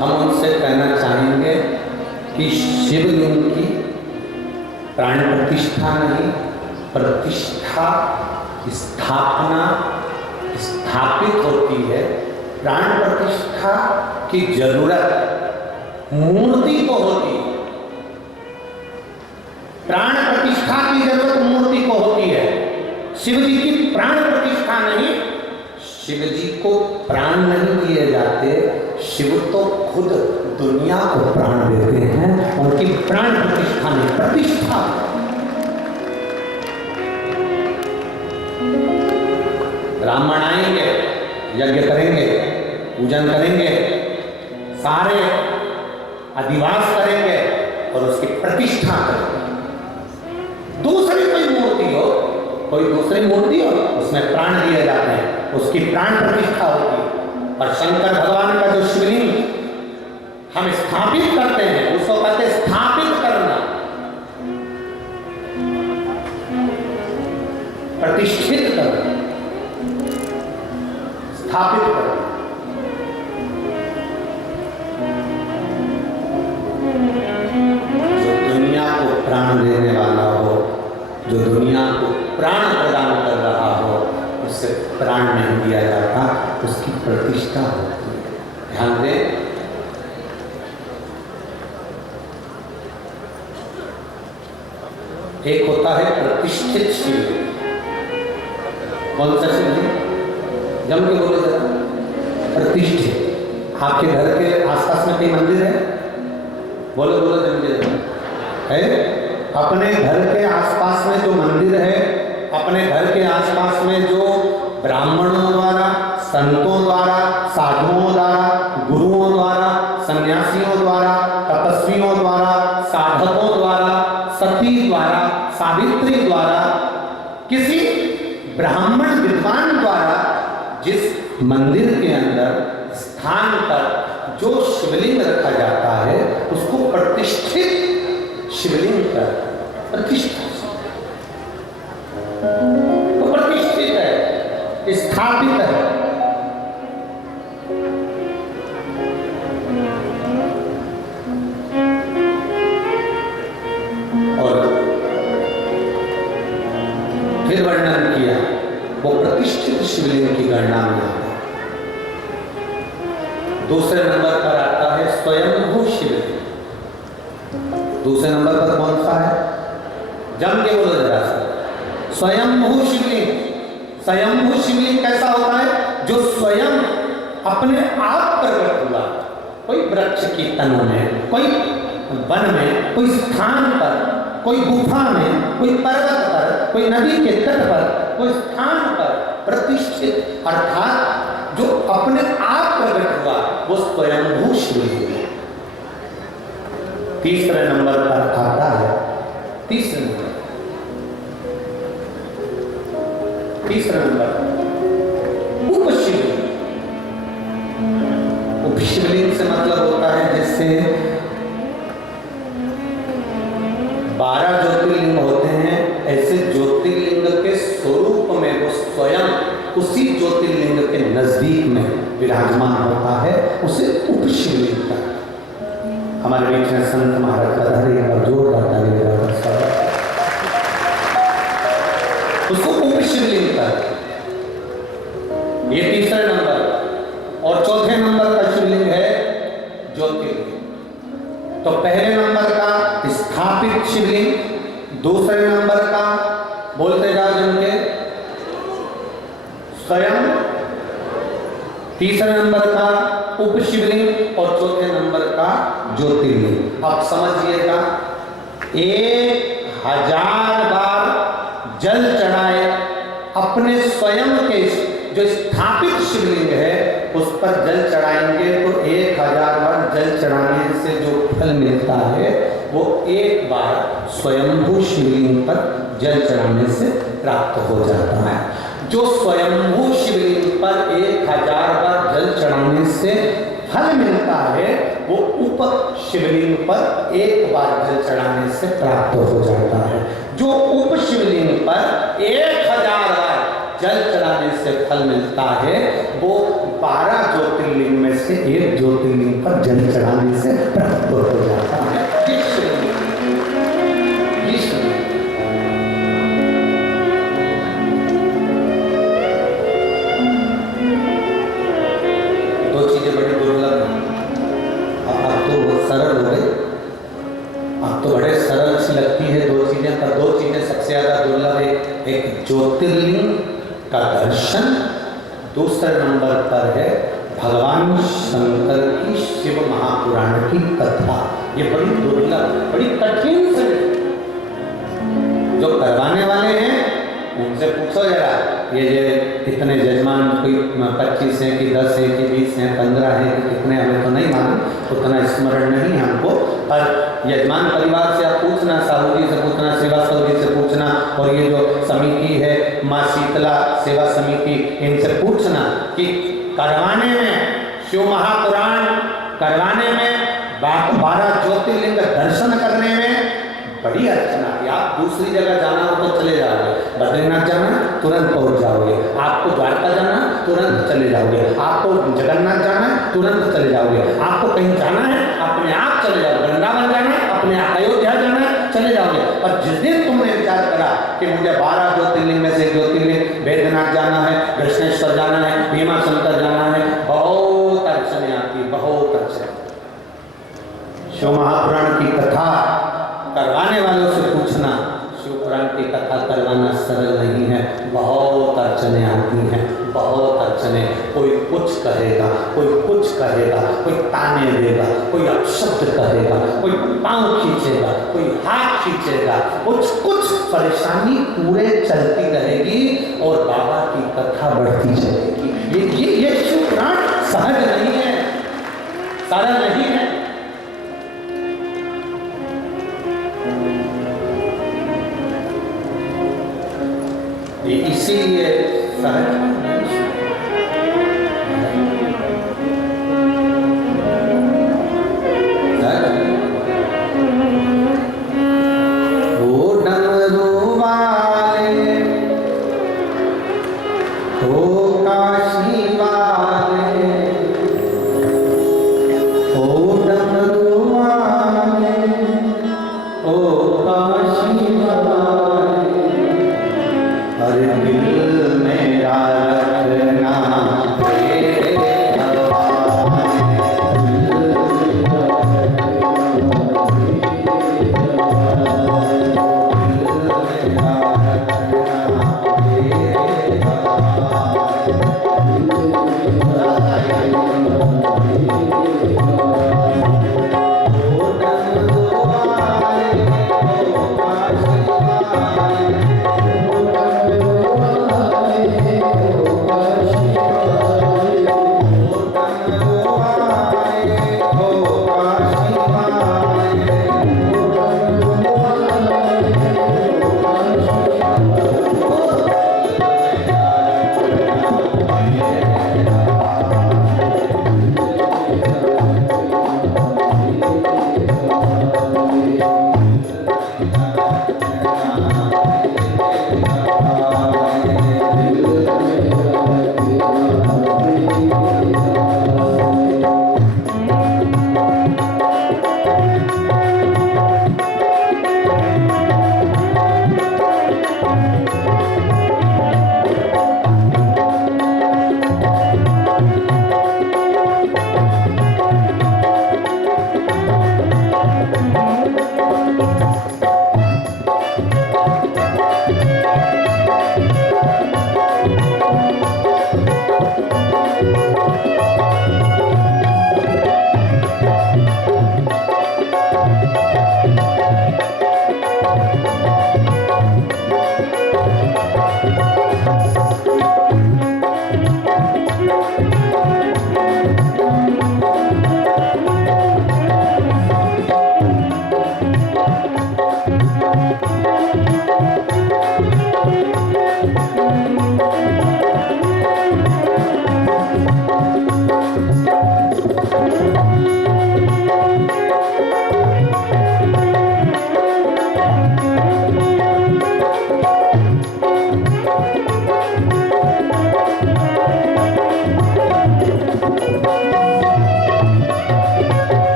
हम उनसे कहना चाहेंगे कि शिवलिंग की प्राण प्रतिष्ठा नहीं, प्रतिष्ठा स्थापना स्थापित होती है। प्राण प्रतिष्ठा की जरूरत मूर्ति को होती है, प्राण प्रतिष्ठा की जरूरत मूर्ति को होती है, शिव जी की प्राण प्रतिष्ठा नहीं। शिव जी को प्राण नहीं दिए जाते, शिव तो खुद दुनिया को प्राण देते हैं, उनकी प्राण प्रतिष्ठा नहीं, प्रतिष्ठा। ब्राह्मण आएंगे, यज्ञ करेंगे, पूजन करेंगे, सारे अधिवास करेंगे और उसकी प्रतिष्ठा करेंगे। दूसरी कोई मूर्ति हो, कोई दूसरी मूर्ति हो, उसमें प्राण दिए जाते हैं, उसकी प्राण प्रतिष्ठा होती है। और शंकर भगवान का जो शिवलिंग हम स्थापित करते हैं उसको कहते हैं स्थापित करना, प्रतिष्ठित करना, स्थापित करना। जो दुनिया को प्राण देने वाला हो, जो दुनिया को प्राण प्रदान कर रहा हो, उससे प्राण नहीं दिया जाता, उसकी प्रतिष्ठा होती है। ध्यान दें, एक होता है प्रतिष्ठित शिव। कौन सा शिव है? जम के बोले जरा, प्रतिष्ठित। आपके घर के आसपास में कोई मंदिर है? बोलो बोलो जम के है। अपने घर के आसपास में जो मंदिर है, अपने घर के आसपास में जो ब्राह्मणों द्वारा, संतों द्वारा, साधुओं द्वारा, गुरुओं द्वारा, सन्यासियों द्वारा, तपस्वियों द्वारा, साधकों द्वारा, सती द्वारा, सावित्री द्वारा, किसी ब्राह्मण विद्वान द्वारा जिस मंदिर के अंदर स्थान पर जो शिवलिंग रखा जाता है उसको प्रतिष्ठित शिवलिंग का प्रतिष्ठा, वो प्रतिष्ठित है, स्थापित है। और फिर वर्णन किया, वो प्रतिष्ठित शिवलिंग की गणना में आता है। दूसरे नंबर पर आता है स्वयंभू शिवलिंग। दूसरे नंबर पर कौन सा है? जम के बोलो जरा सा। स्वयंभू शिवलिंग। स्वयंभू शिवलिंग कैसा होता है? जो स्वयं अपने आप प्रकट हुआ, कोई वृक्ष की तन में, कोई वन में, कोई स्थान पर, कोई गुफा में, कोई पर्वत पर, कोई नदी के तट पर, कोई स्थान पर प्रतिष्ठित अर्थात जो अपने आप प्रकट हुआ वो स्वयंभू शिवलिंग है। तीसरे नंबर पर आता है, तीसरे नंबर उपशिवलिंग। उपशिवलिंग से मतलब होता है जिससे 12 ज्योतिर्लिंग होते हैं, ऐसे ज्योतिर्लिंग के स्वरूप में वो स्वयं उसी ज्योतिर्लिंग के नजदीक में विराजमान होता है, उसे उपशिवलिंग का। हमारे बीच में संत महाराज पधारे और जोरदार ताली बजाकर उसको उपशिवलिंग का। ये तीसरे नंबर। और चौथे नंबर का शिवलिंग है ज्योतिर्लिंग। तो पहले नंबर का स्थापित शिवलिंग, दूसरे नंबर का बोलते जाओ जिनके स्वयं, तीसरे नंबर का उपशिवलिंग और चौथे नंबर का ज्योतिर्लिंग। अब समझिएगा, 1000 बार जल चढ़ाए अपने स्वयं के जो स्थापित शिवलिंग है उस पर जल चढ़ाएंगे तो 1000 बार जल चढ़ाने से जो फल मिलता है वो एक बार स्वयंभू शिवलिंग पर जल चढ़ाने से प्राप्त हो जाता है। जो स्वयंभू शिवलिंग पर 1000 बार जल चढ़ाने से फल मिलता है वो उप शिवलिंग पर एक बार जल चढ़ाने से प्राप्त हो जाता है। जो उप शिवलिंग पर 1000 बार जल चढ़ाने से फल मिलता है वो 12 ज्योतिर्लिंग में से एक ज्योतिर्लिंग पर जल चढ़ाने से प्राप्त हो जाता है। दो चीजें बड़ी दुर्लभ हैं। अब तो बहुत सरल हो गई, अब तो बड़े सरल सी लगती है दो चीजें, पर दो चीजें सबसे ज्यादा दुर्लभ है। एक ज्योतिर्लिंग का दर्शन, दूसरे नंबर पर है भगवान शंकर की शिव महापुराण की कथा। ये बड़ी दुर्लभ, बड़ी कठिन से जो करवाने वाले हैं उनसे पूछो जरा, ये कितने जजमान, कोई 25 है कि 10 है कि 20 है 15 है कि कितने, हमें तो नहीं मालूम, उतना स्मरण नहीं हमको, पर यजमान परिवार से आप पूछना, साहू जी से पूछना, सेवा साहू जी से पूछना, और ये जो समिति है माँ शीतला सेवा समिति, इनसे पूछना कि करवाने में शिव महापुराण करवाने में 12 ज्योतिर्लिंग दर्शन करने में बड़ी अर्चना है। आप दूसरी जगह जाना हो तो चले जाओगे, बद्रीनाथ जाना तुरंत पहुंच जाओगे, आपको द्वारका जाना तुरंत चले जाओगे, आपको जगन्नाथ जाना तुरंत चले जाओगे, आपको कहीं जाना है अपने आप चले जाओगे, वृंदावन जाना है अपने अयोध्या जाना है चले जाओगे। पर जिस दिन तुमने विचार करा कि मुझे 12 ज्योतिर्लिंग में से ज्योतिर्लिंग वैद्यनाथ जाना है, कृष्णेश्वर जाना है, भीमा शंकर जाना है, बहुत अड़चने आती, बहुत अड़चने। शिव महापुराण की कथा करवाने वालों से पूछना, शिव पुराण की कथा करवाना सरल नहीं है, बहुत अड़चने आती हैं, बहुत अड़चने। कोई कुछ कहेगा, कोई कुछ कहेगा, कोई ताने देगा, कोई अपशब्द कहेगा, कोई पांव खींचेगा, कोई हाथ खींचेगा, कुछ कुछ परेशानी पूरे चलती रहेगी और बाबा की कथा बढ़ती चलेगी। ये शिव पुराण सहज नहीं है, सरल नहीं है। ये इसीलिए सहज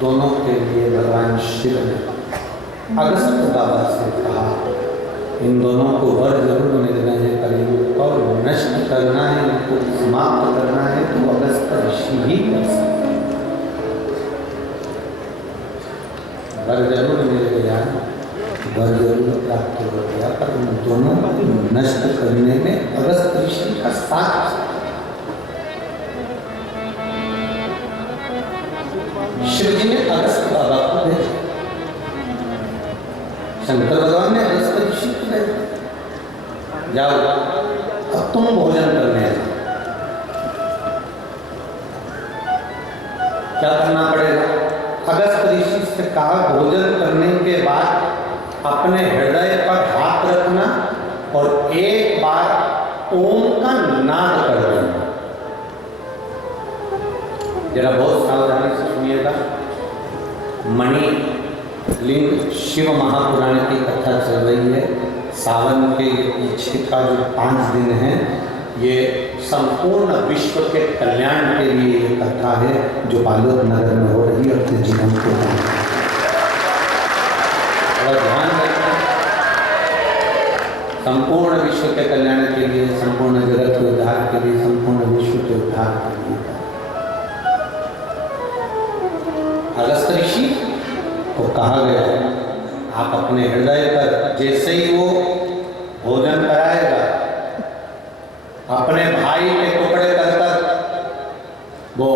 दोनों के लिए भगवान शिव ने अगस्त बाबा से कहा, इन दोनों को वर जरूर मिलना है कलयुग और नष्ट करना है, उनको समाप्त करना है तो अगस्त ऋषि ही कर सकते। वर जरूर मिल गया, वर जरूर प्राप्त हो गया, पर उन दोनों को नष्ट करने में अगस्त ऋषि का साथ शिव जी ने अगस्त बाबा को भेजा, शंकर भगवान ने अगस्त ऋषि को भेजा, जाओ अब तुम भोजन करने जाओ। क्या करना पड़ेगा? अगस्त ऋषि से कहा भोजन करने के बाद अपने हृदय पर हाथ रखना और एक बार ओम का नाद कर देना। जरा बहुत सावधानी से सुनिएगा। मणि लिंग शिव महापुराण की कथा चल रही है। सावन के पीछे का जो 5 दिन है, ये संपूर्ण विश्व के कल्याण के लिए ये कथा है जो बालोद नगर में हो रही है अपने जीवन को। और ध्यान रखना, संपूर्ण विश्व के कल्याण के लिए, संपूर्ण जगत के उद्धार के लिए, संपूर्ण विश्व के उद्धार के लिए। अगस्त ऋषि को कहा गया आप अपने हृदय पर जैसे ही वो भोजन कराएगा, अपने भाई के टुकड़े कर वो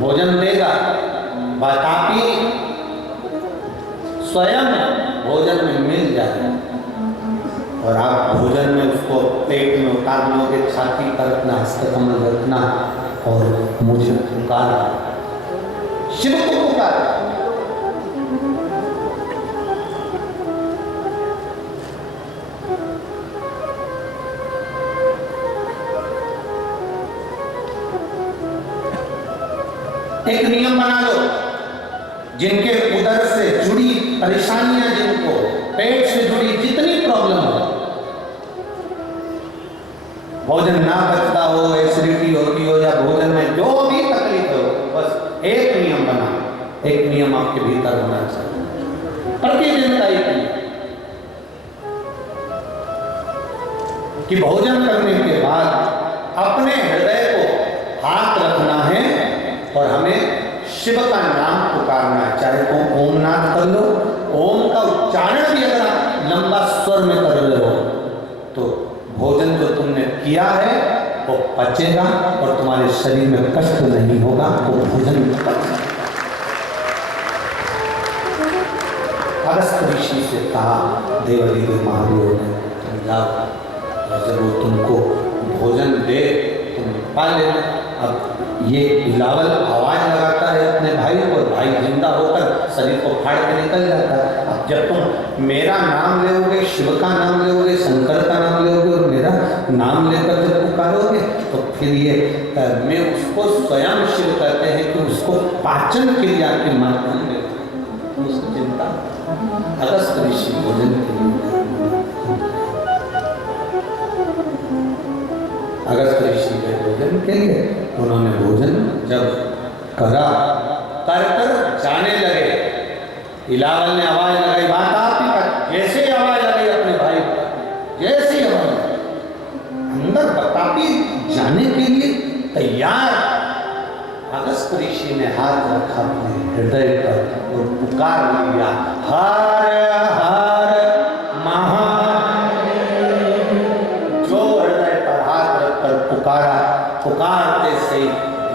भोजन देगा, वातापी स्वयं भोजन में मिल जाएगा और आप भोजन में उसको पेट में उतार लोगे, छाती पर अपना हस्तकमल रखना और मुझे पुकार, शिव को पुकार। एक नियम बना लो, जिनके उदर से जुड़ी परेशानियां, जिनको पेट से जुड़ी जितनी प्रॉब्लम हो, भोजन ना पचता हो, एसिडिटी होती हो या भोजन में जो भी तकलीफ हो, बस एक नियम बना, एक नियम आपके भीतर होना चाहिए प्रतिदिन का एक नियम कि भोजन करने के बाद अपने हृदय को हाथ रखना है और हमें शिव का नाम पुकारना है। चाहे तो ओम नाद कर लो, ओम का उच्चारण भी अगर आप लंबा स्वर में कर रहे हो तो भोजन जो तुमने किया है वो पचेगा और तुम्हारे शरीर में कष्ट नहीं होगा, वो भोजन पचेगा। अगस्त ऋषि से कहा देवादिदेव महादेव ने, तुम जाओ और जब वो तुमको भोजन दे तुम पा लेना। अब ये बिलावल आवाज लगाता है अपने भाई को, भाई जिंदा होकर शरीर को फाड़ के निकल जाता है। अब जब तुम मेरा नाम लोगे, शिव का नाम लोगे, शंकर का नाम लोगे और मेरा नाम लेकर जब पुकारोगे तो फिर ये मैं उसको स्वयं शिव कहते हैं कि उसको पाचन क्रिया के माध्यम में उसकी चिंता। अगस्त ऋषि भोजन के लिए, अगस्त ऋषि के भोजन के लिए उन्होंने भोजन जब करा, कर जाने लगे, इलावल ने आवाज लगाई, बात आपकी, जैसे आवाज लगी अपने भाई, जैसे आवाज अंदर बतापी जाने के लिए तैयार। अगस्त ऋषि ने हाथ रखा अपने हृदय पर और पुकार लिया, हर हर पुकारा। पुकारते से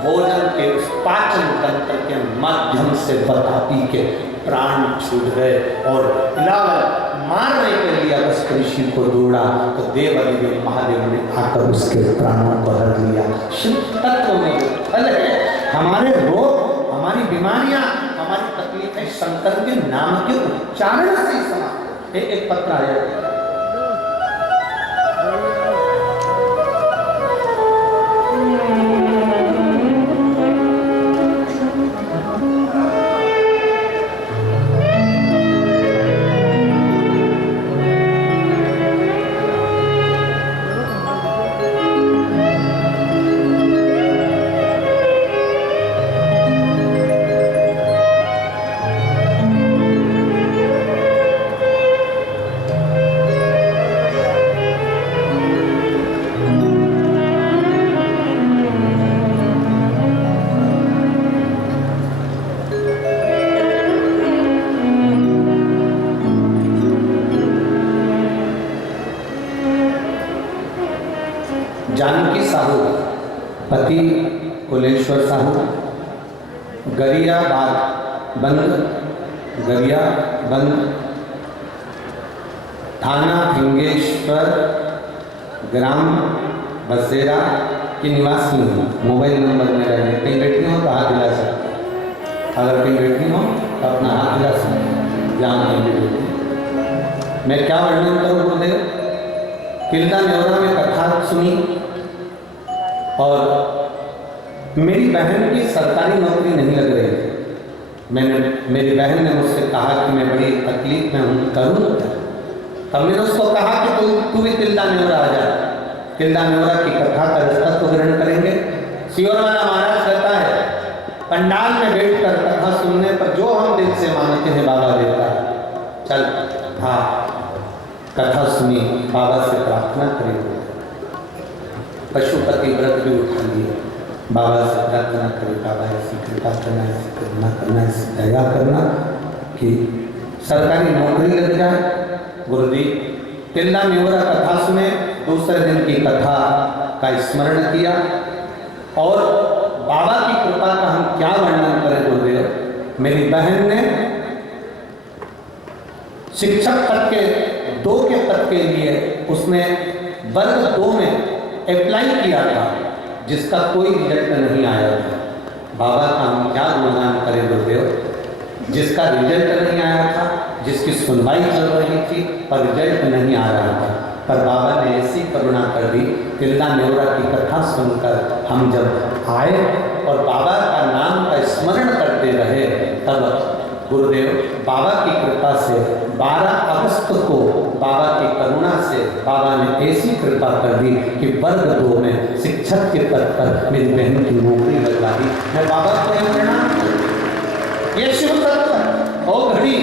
भोजन के उस पाचन तंत्र के माध्यम से बतापी के प्राण छूट गए और इलावल मारने के लिए अगस्त ऋषि को दौड़ा तो देवादिदेव महादेव ने आकर उसके प्राणों को हर लिया। शिव तत्व में जो फल है, हमारे रोग, हमारी बीमारियां, हमारी तकलीफें शंकर के नाम के उच्चारण से समाप्त। एक पत्र आया, जानकी साहू पति कुलेश्वर साहू, गरिया बंद थाना फिंगेश्वर, ग्राम बसेरा की निवासी हूँ। मोबाइल नंबर मेरा है, कहीं बैठी हो तो हाथ हिला सकते, अगर कहीं बैठी हो तो अपना हाथ हिला सकते। ज्ञान नहीं देती। मैं क्या वर्णन करूँ गुरुदेव? किल्ला नेवरा में कथा सुनी और मेरी बहन की सरकारी नौकरी नहीं लग रही थी। मेरी बहन ने मुझसे कहा कि मैं बड़ी तकलीफ में हूँ, करूँ क्या? तब मैंने उसको कहा कि तू भी किल्ला नेवरा आ जा। किल्ला नेवरा की कथा का रसतत्व ग्रहण करेंगे। सियोर वाला महाराज कहता है पंडाल में बैठकर कथा सुनने पर जो हम दिल से मानते हैं बाबा देता है। चल हाँ, कथा सुनी, बाबा से प्रार्थना करेंगे। पशुपति व्रत भी उठा लिए, बाबा से प्रार्थना करें, बाबा ऐसी कृपा करना, ऐसी करुणा करना, ऐसी दया करना कि सरकारी नौकरी लग जाए। गुरुदेव किल्ला नेवरा कथा सुने, दूसरे दिन की कथा का स्मरण किया और बाबा की कृपा का हम क्या वर्णन करें गुरुदेव। मेरी बहन ने शिक्षक पद के 2 के पद के लिए उसने वर्ग 2 में अप्लाई किया था, जिसका कोई रिजल्ट नहीं आया था। बाबा का हम क्या गुणगान करें गुरुदेव, जिसका रिजल्ट नहीं आया था, जिसकी सुनवाई चल रही थी पर रिजल्ट नहीं आ रहा था, पर बाबा ने ऐसी करुणा कर दी। किल्ला नेवरा की कथा सुनकर हम जब आए और बाबा का नाम का स्मरण करते रहे, तब गुरुदेव बाबा की कृपा से 12 अगस्त को बाबा की करुणा से बाबा ने ऐसी कृपा कर दी कि वर्ग 2 में शिक्षक के पद पर मेरी बहन की नौकरी लगवा दी। मैं बाबा को प्रणाम करूं। ये शिव तत्व और घड़ी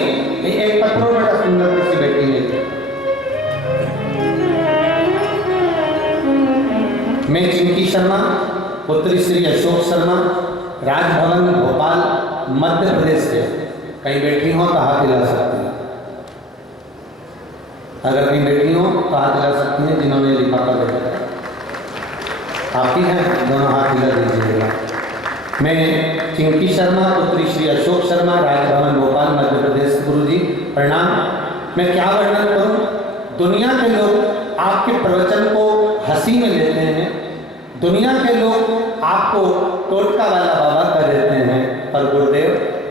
एक पत्रों बड़ा सुंदर किसी बेटी ने। मैं चिंकी शर्मा, पुत्री श्री अशोक शर्मा, राजभवन भोपाल मध्य प्रदेश से। कहीं बैठी हो तो हाथ हिला सकती हैं। अगर कहीं बैठी हो तो हाथ हिला सकती हैं जिन्होंने लिफाफा देखा है। आप ही हैं, दोनों हाथ हिला दीजिएगा। मैं चिंकी शर्मा, पुत्री श्री अशोक शर्मा, राजभवन भोपाल मध्य प्रदेश। गुरु जी प्रणाम। मैं क्या वर्णन करूं? दुनिया के लोग आपके प्रवचन को हंसी में लेते हैं, दुनिया के लोग आपको टोटका वाला बाबा कर देते हैं, पर गुरुदेव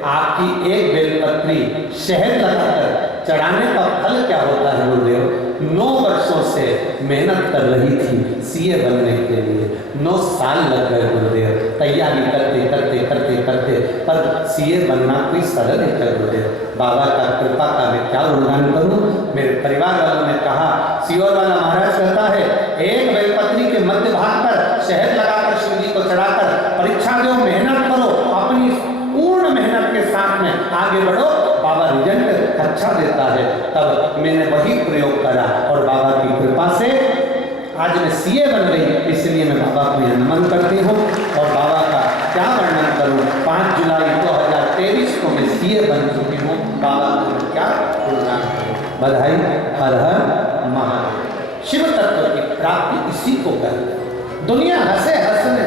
आपकी एक बेलपत्री शहद लगाकर चढ़ाने का फल क्या होता है गुरुदेव? 9 वर्षों से मेहनत कर रही थी सीए बनने के लिए, 9 साल लग गए गुरुदेव तैयारी करते करते करते करते, पर सीए बनना कोई सरल नहीं है गुरुदेव। बाबा का कृपा का मैं क्या गुणगान करूं? मेरे परिवार वालों ने कहा, सियोर वाला महाराज कहता है एक बेलपत्री के मध्य भाग पर शहद लगाकर शिव जी को चढ़ाकर परीक्षा दो, मेहनत करो, अपनी पूर्ण मेहनत के साथ में आगे बढ़ो, बाबा रिजल्ट अच्छा देता है। तब मैंने वही प्रयोग करा और बाबा की कृपा से आज मैं सीए बन गई। इसलिए मैं बाबा को यह नमन करती हूँ और बाबा का क्या वर्णन करूँ। 5 जुलाई 2023 को मैं सीए बन चुकी हूँ। बाबा को क्या गुणगान करूँ। बधाई, हर हर महादेव। शिव तत्व की प्राप्ति इसी को कहते हैं। दुनिया हंसे हंसने,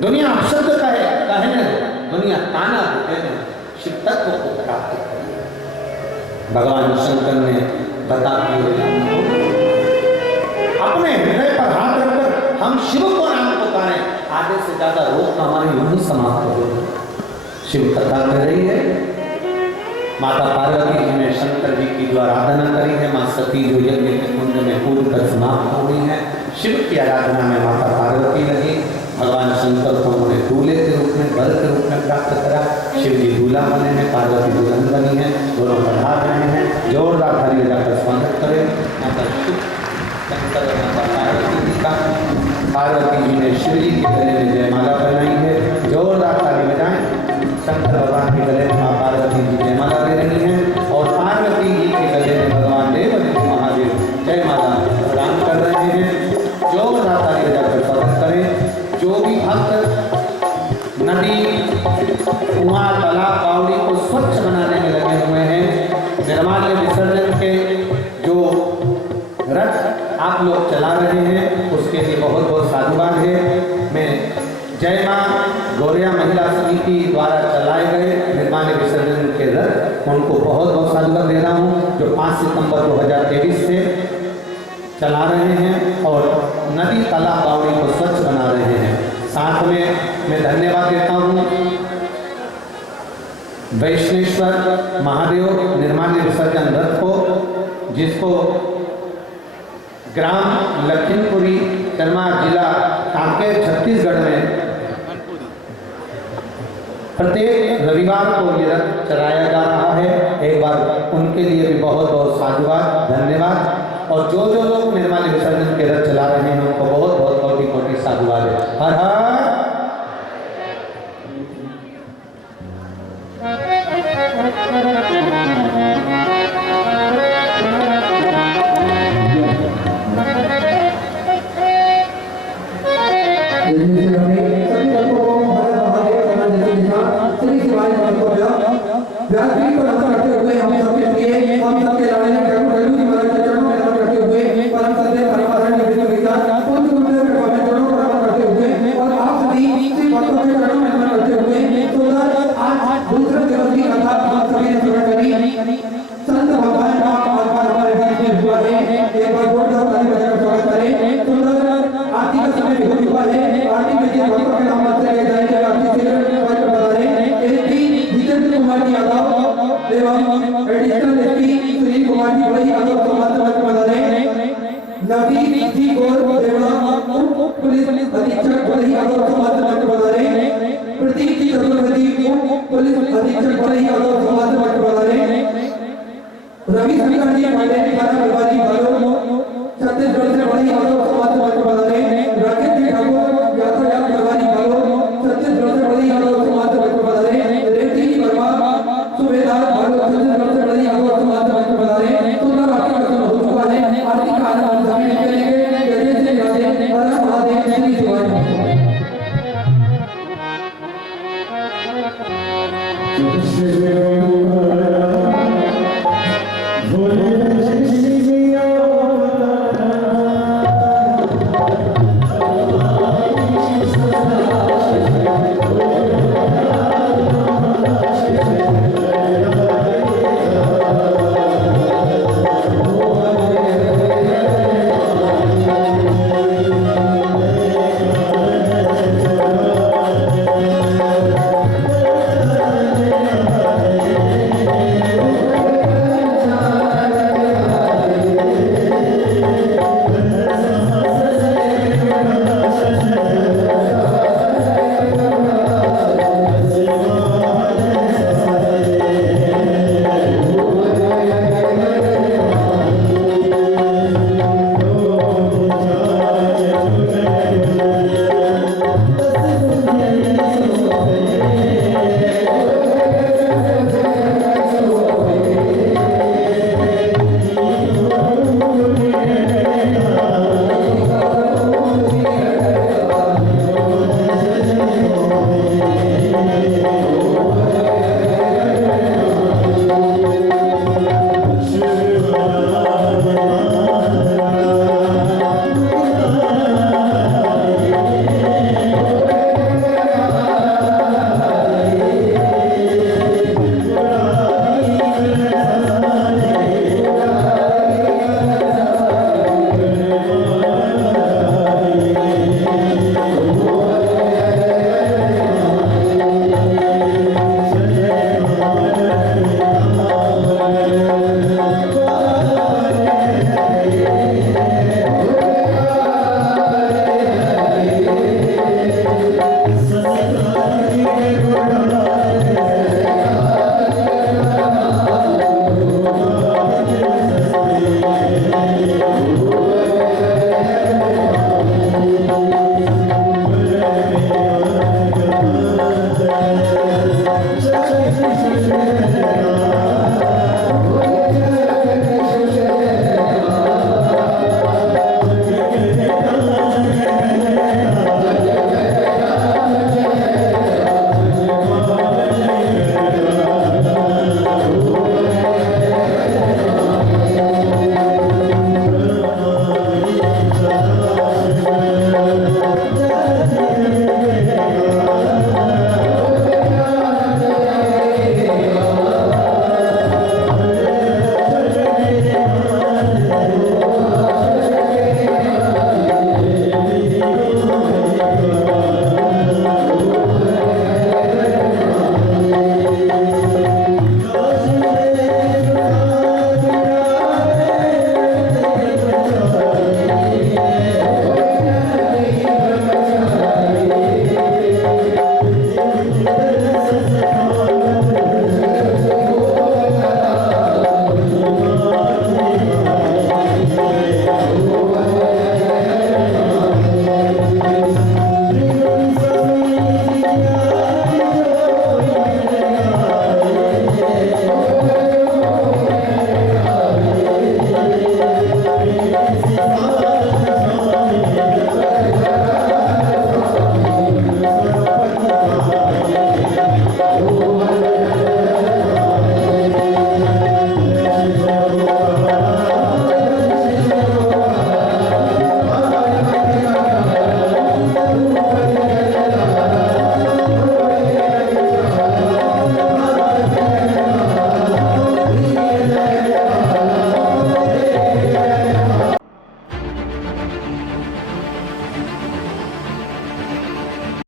दुनिया अपशब्द कहने, दुनिया ताना देते हैं, शिव तत्व को प्राप्त करें। भगवान शंकर ने बता दिया, अपने हृदय पर हाथ रखकर हम शिव को नाम पुकारें, आधे से ज्यादा रोग हमारी यूं ही समाप्त हो गई। शिव कथा कर रही है। माता पार्वती जी ने शंकर जी की जो आराधना करी है, माँ सती जो यज्ञ के कुंड में कूद कर समाप्त हो गई है, शिव की आराधना में माता पार्वती लगी। भगवान शंकर को उन्होंने दूल्हे के रूप में, वर के रूप में प्राप्त करा। शिव जी दूल्हा बने हैं, पार्वती दुल्हन बनी है, दोनों पधार रहे हैं। जोरदार थाली बजाकर स्वागत करें माता शंकर और माता पार्वती जी का। पार्वती जी ने शिव जी के गले में जयमाला पहनाई है। जोरदार थाली बजाएं। शंकर भगवान के गले में माँ पार्वती जी जयमाला दे रही हैं और पार्वती जी के गले में भगवान देव महादेव जयमाला प्रदान कर रहे हैं। जोरदार थाली बजाकर स्वागत करें। जो भी भक्त नदी, कुआं, तालाब, बावड़ी को स्वच्छ बनाने में लगे हुए हैं, निर्माल्य विसर्जन के जो रथ आप लोग चला रहे हैं, उसके लिए बहुत बहुत साधुवाद है। मैं जय मां गौरिया महिला समिति द्वारा चलाए गए निर्माल्य विसर्जन के रथ, उनको बहुत बहुत साधुवाद दे रहा हूँ, जो 5 सितंबर 2023 से चला रहे हैं और नदी, तालाब, बावड़ी को स्वच्छ बना रहे हैं। साथ में मैं धन्यवाद देता हूँ वैष्णेश्वर महादेव निर्माल्य विसर्जन रथ को, जिसको ग्राम लखीमपुरी चरमा जिला कांकेर छत्तीसगढ़ में प्रत्येक रविवार को ये रथ चलाया जा रहा है। एक बार उनके लिए भी बहुत बहुत साधुवाद, धन्यवाद। और जो जो लोग निर्माल्य विसर्जन के रथ चला रहे हैं उनको बहुत बहुत कोटि कोटि साधुवाद है। हर हर रवि शंकर जी पांडे छत्तीसगढ़ से बड़ी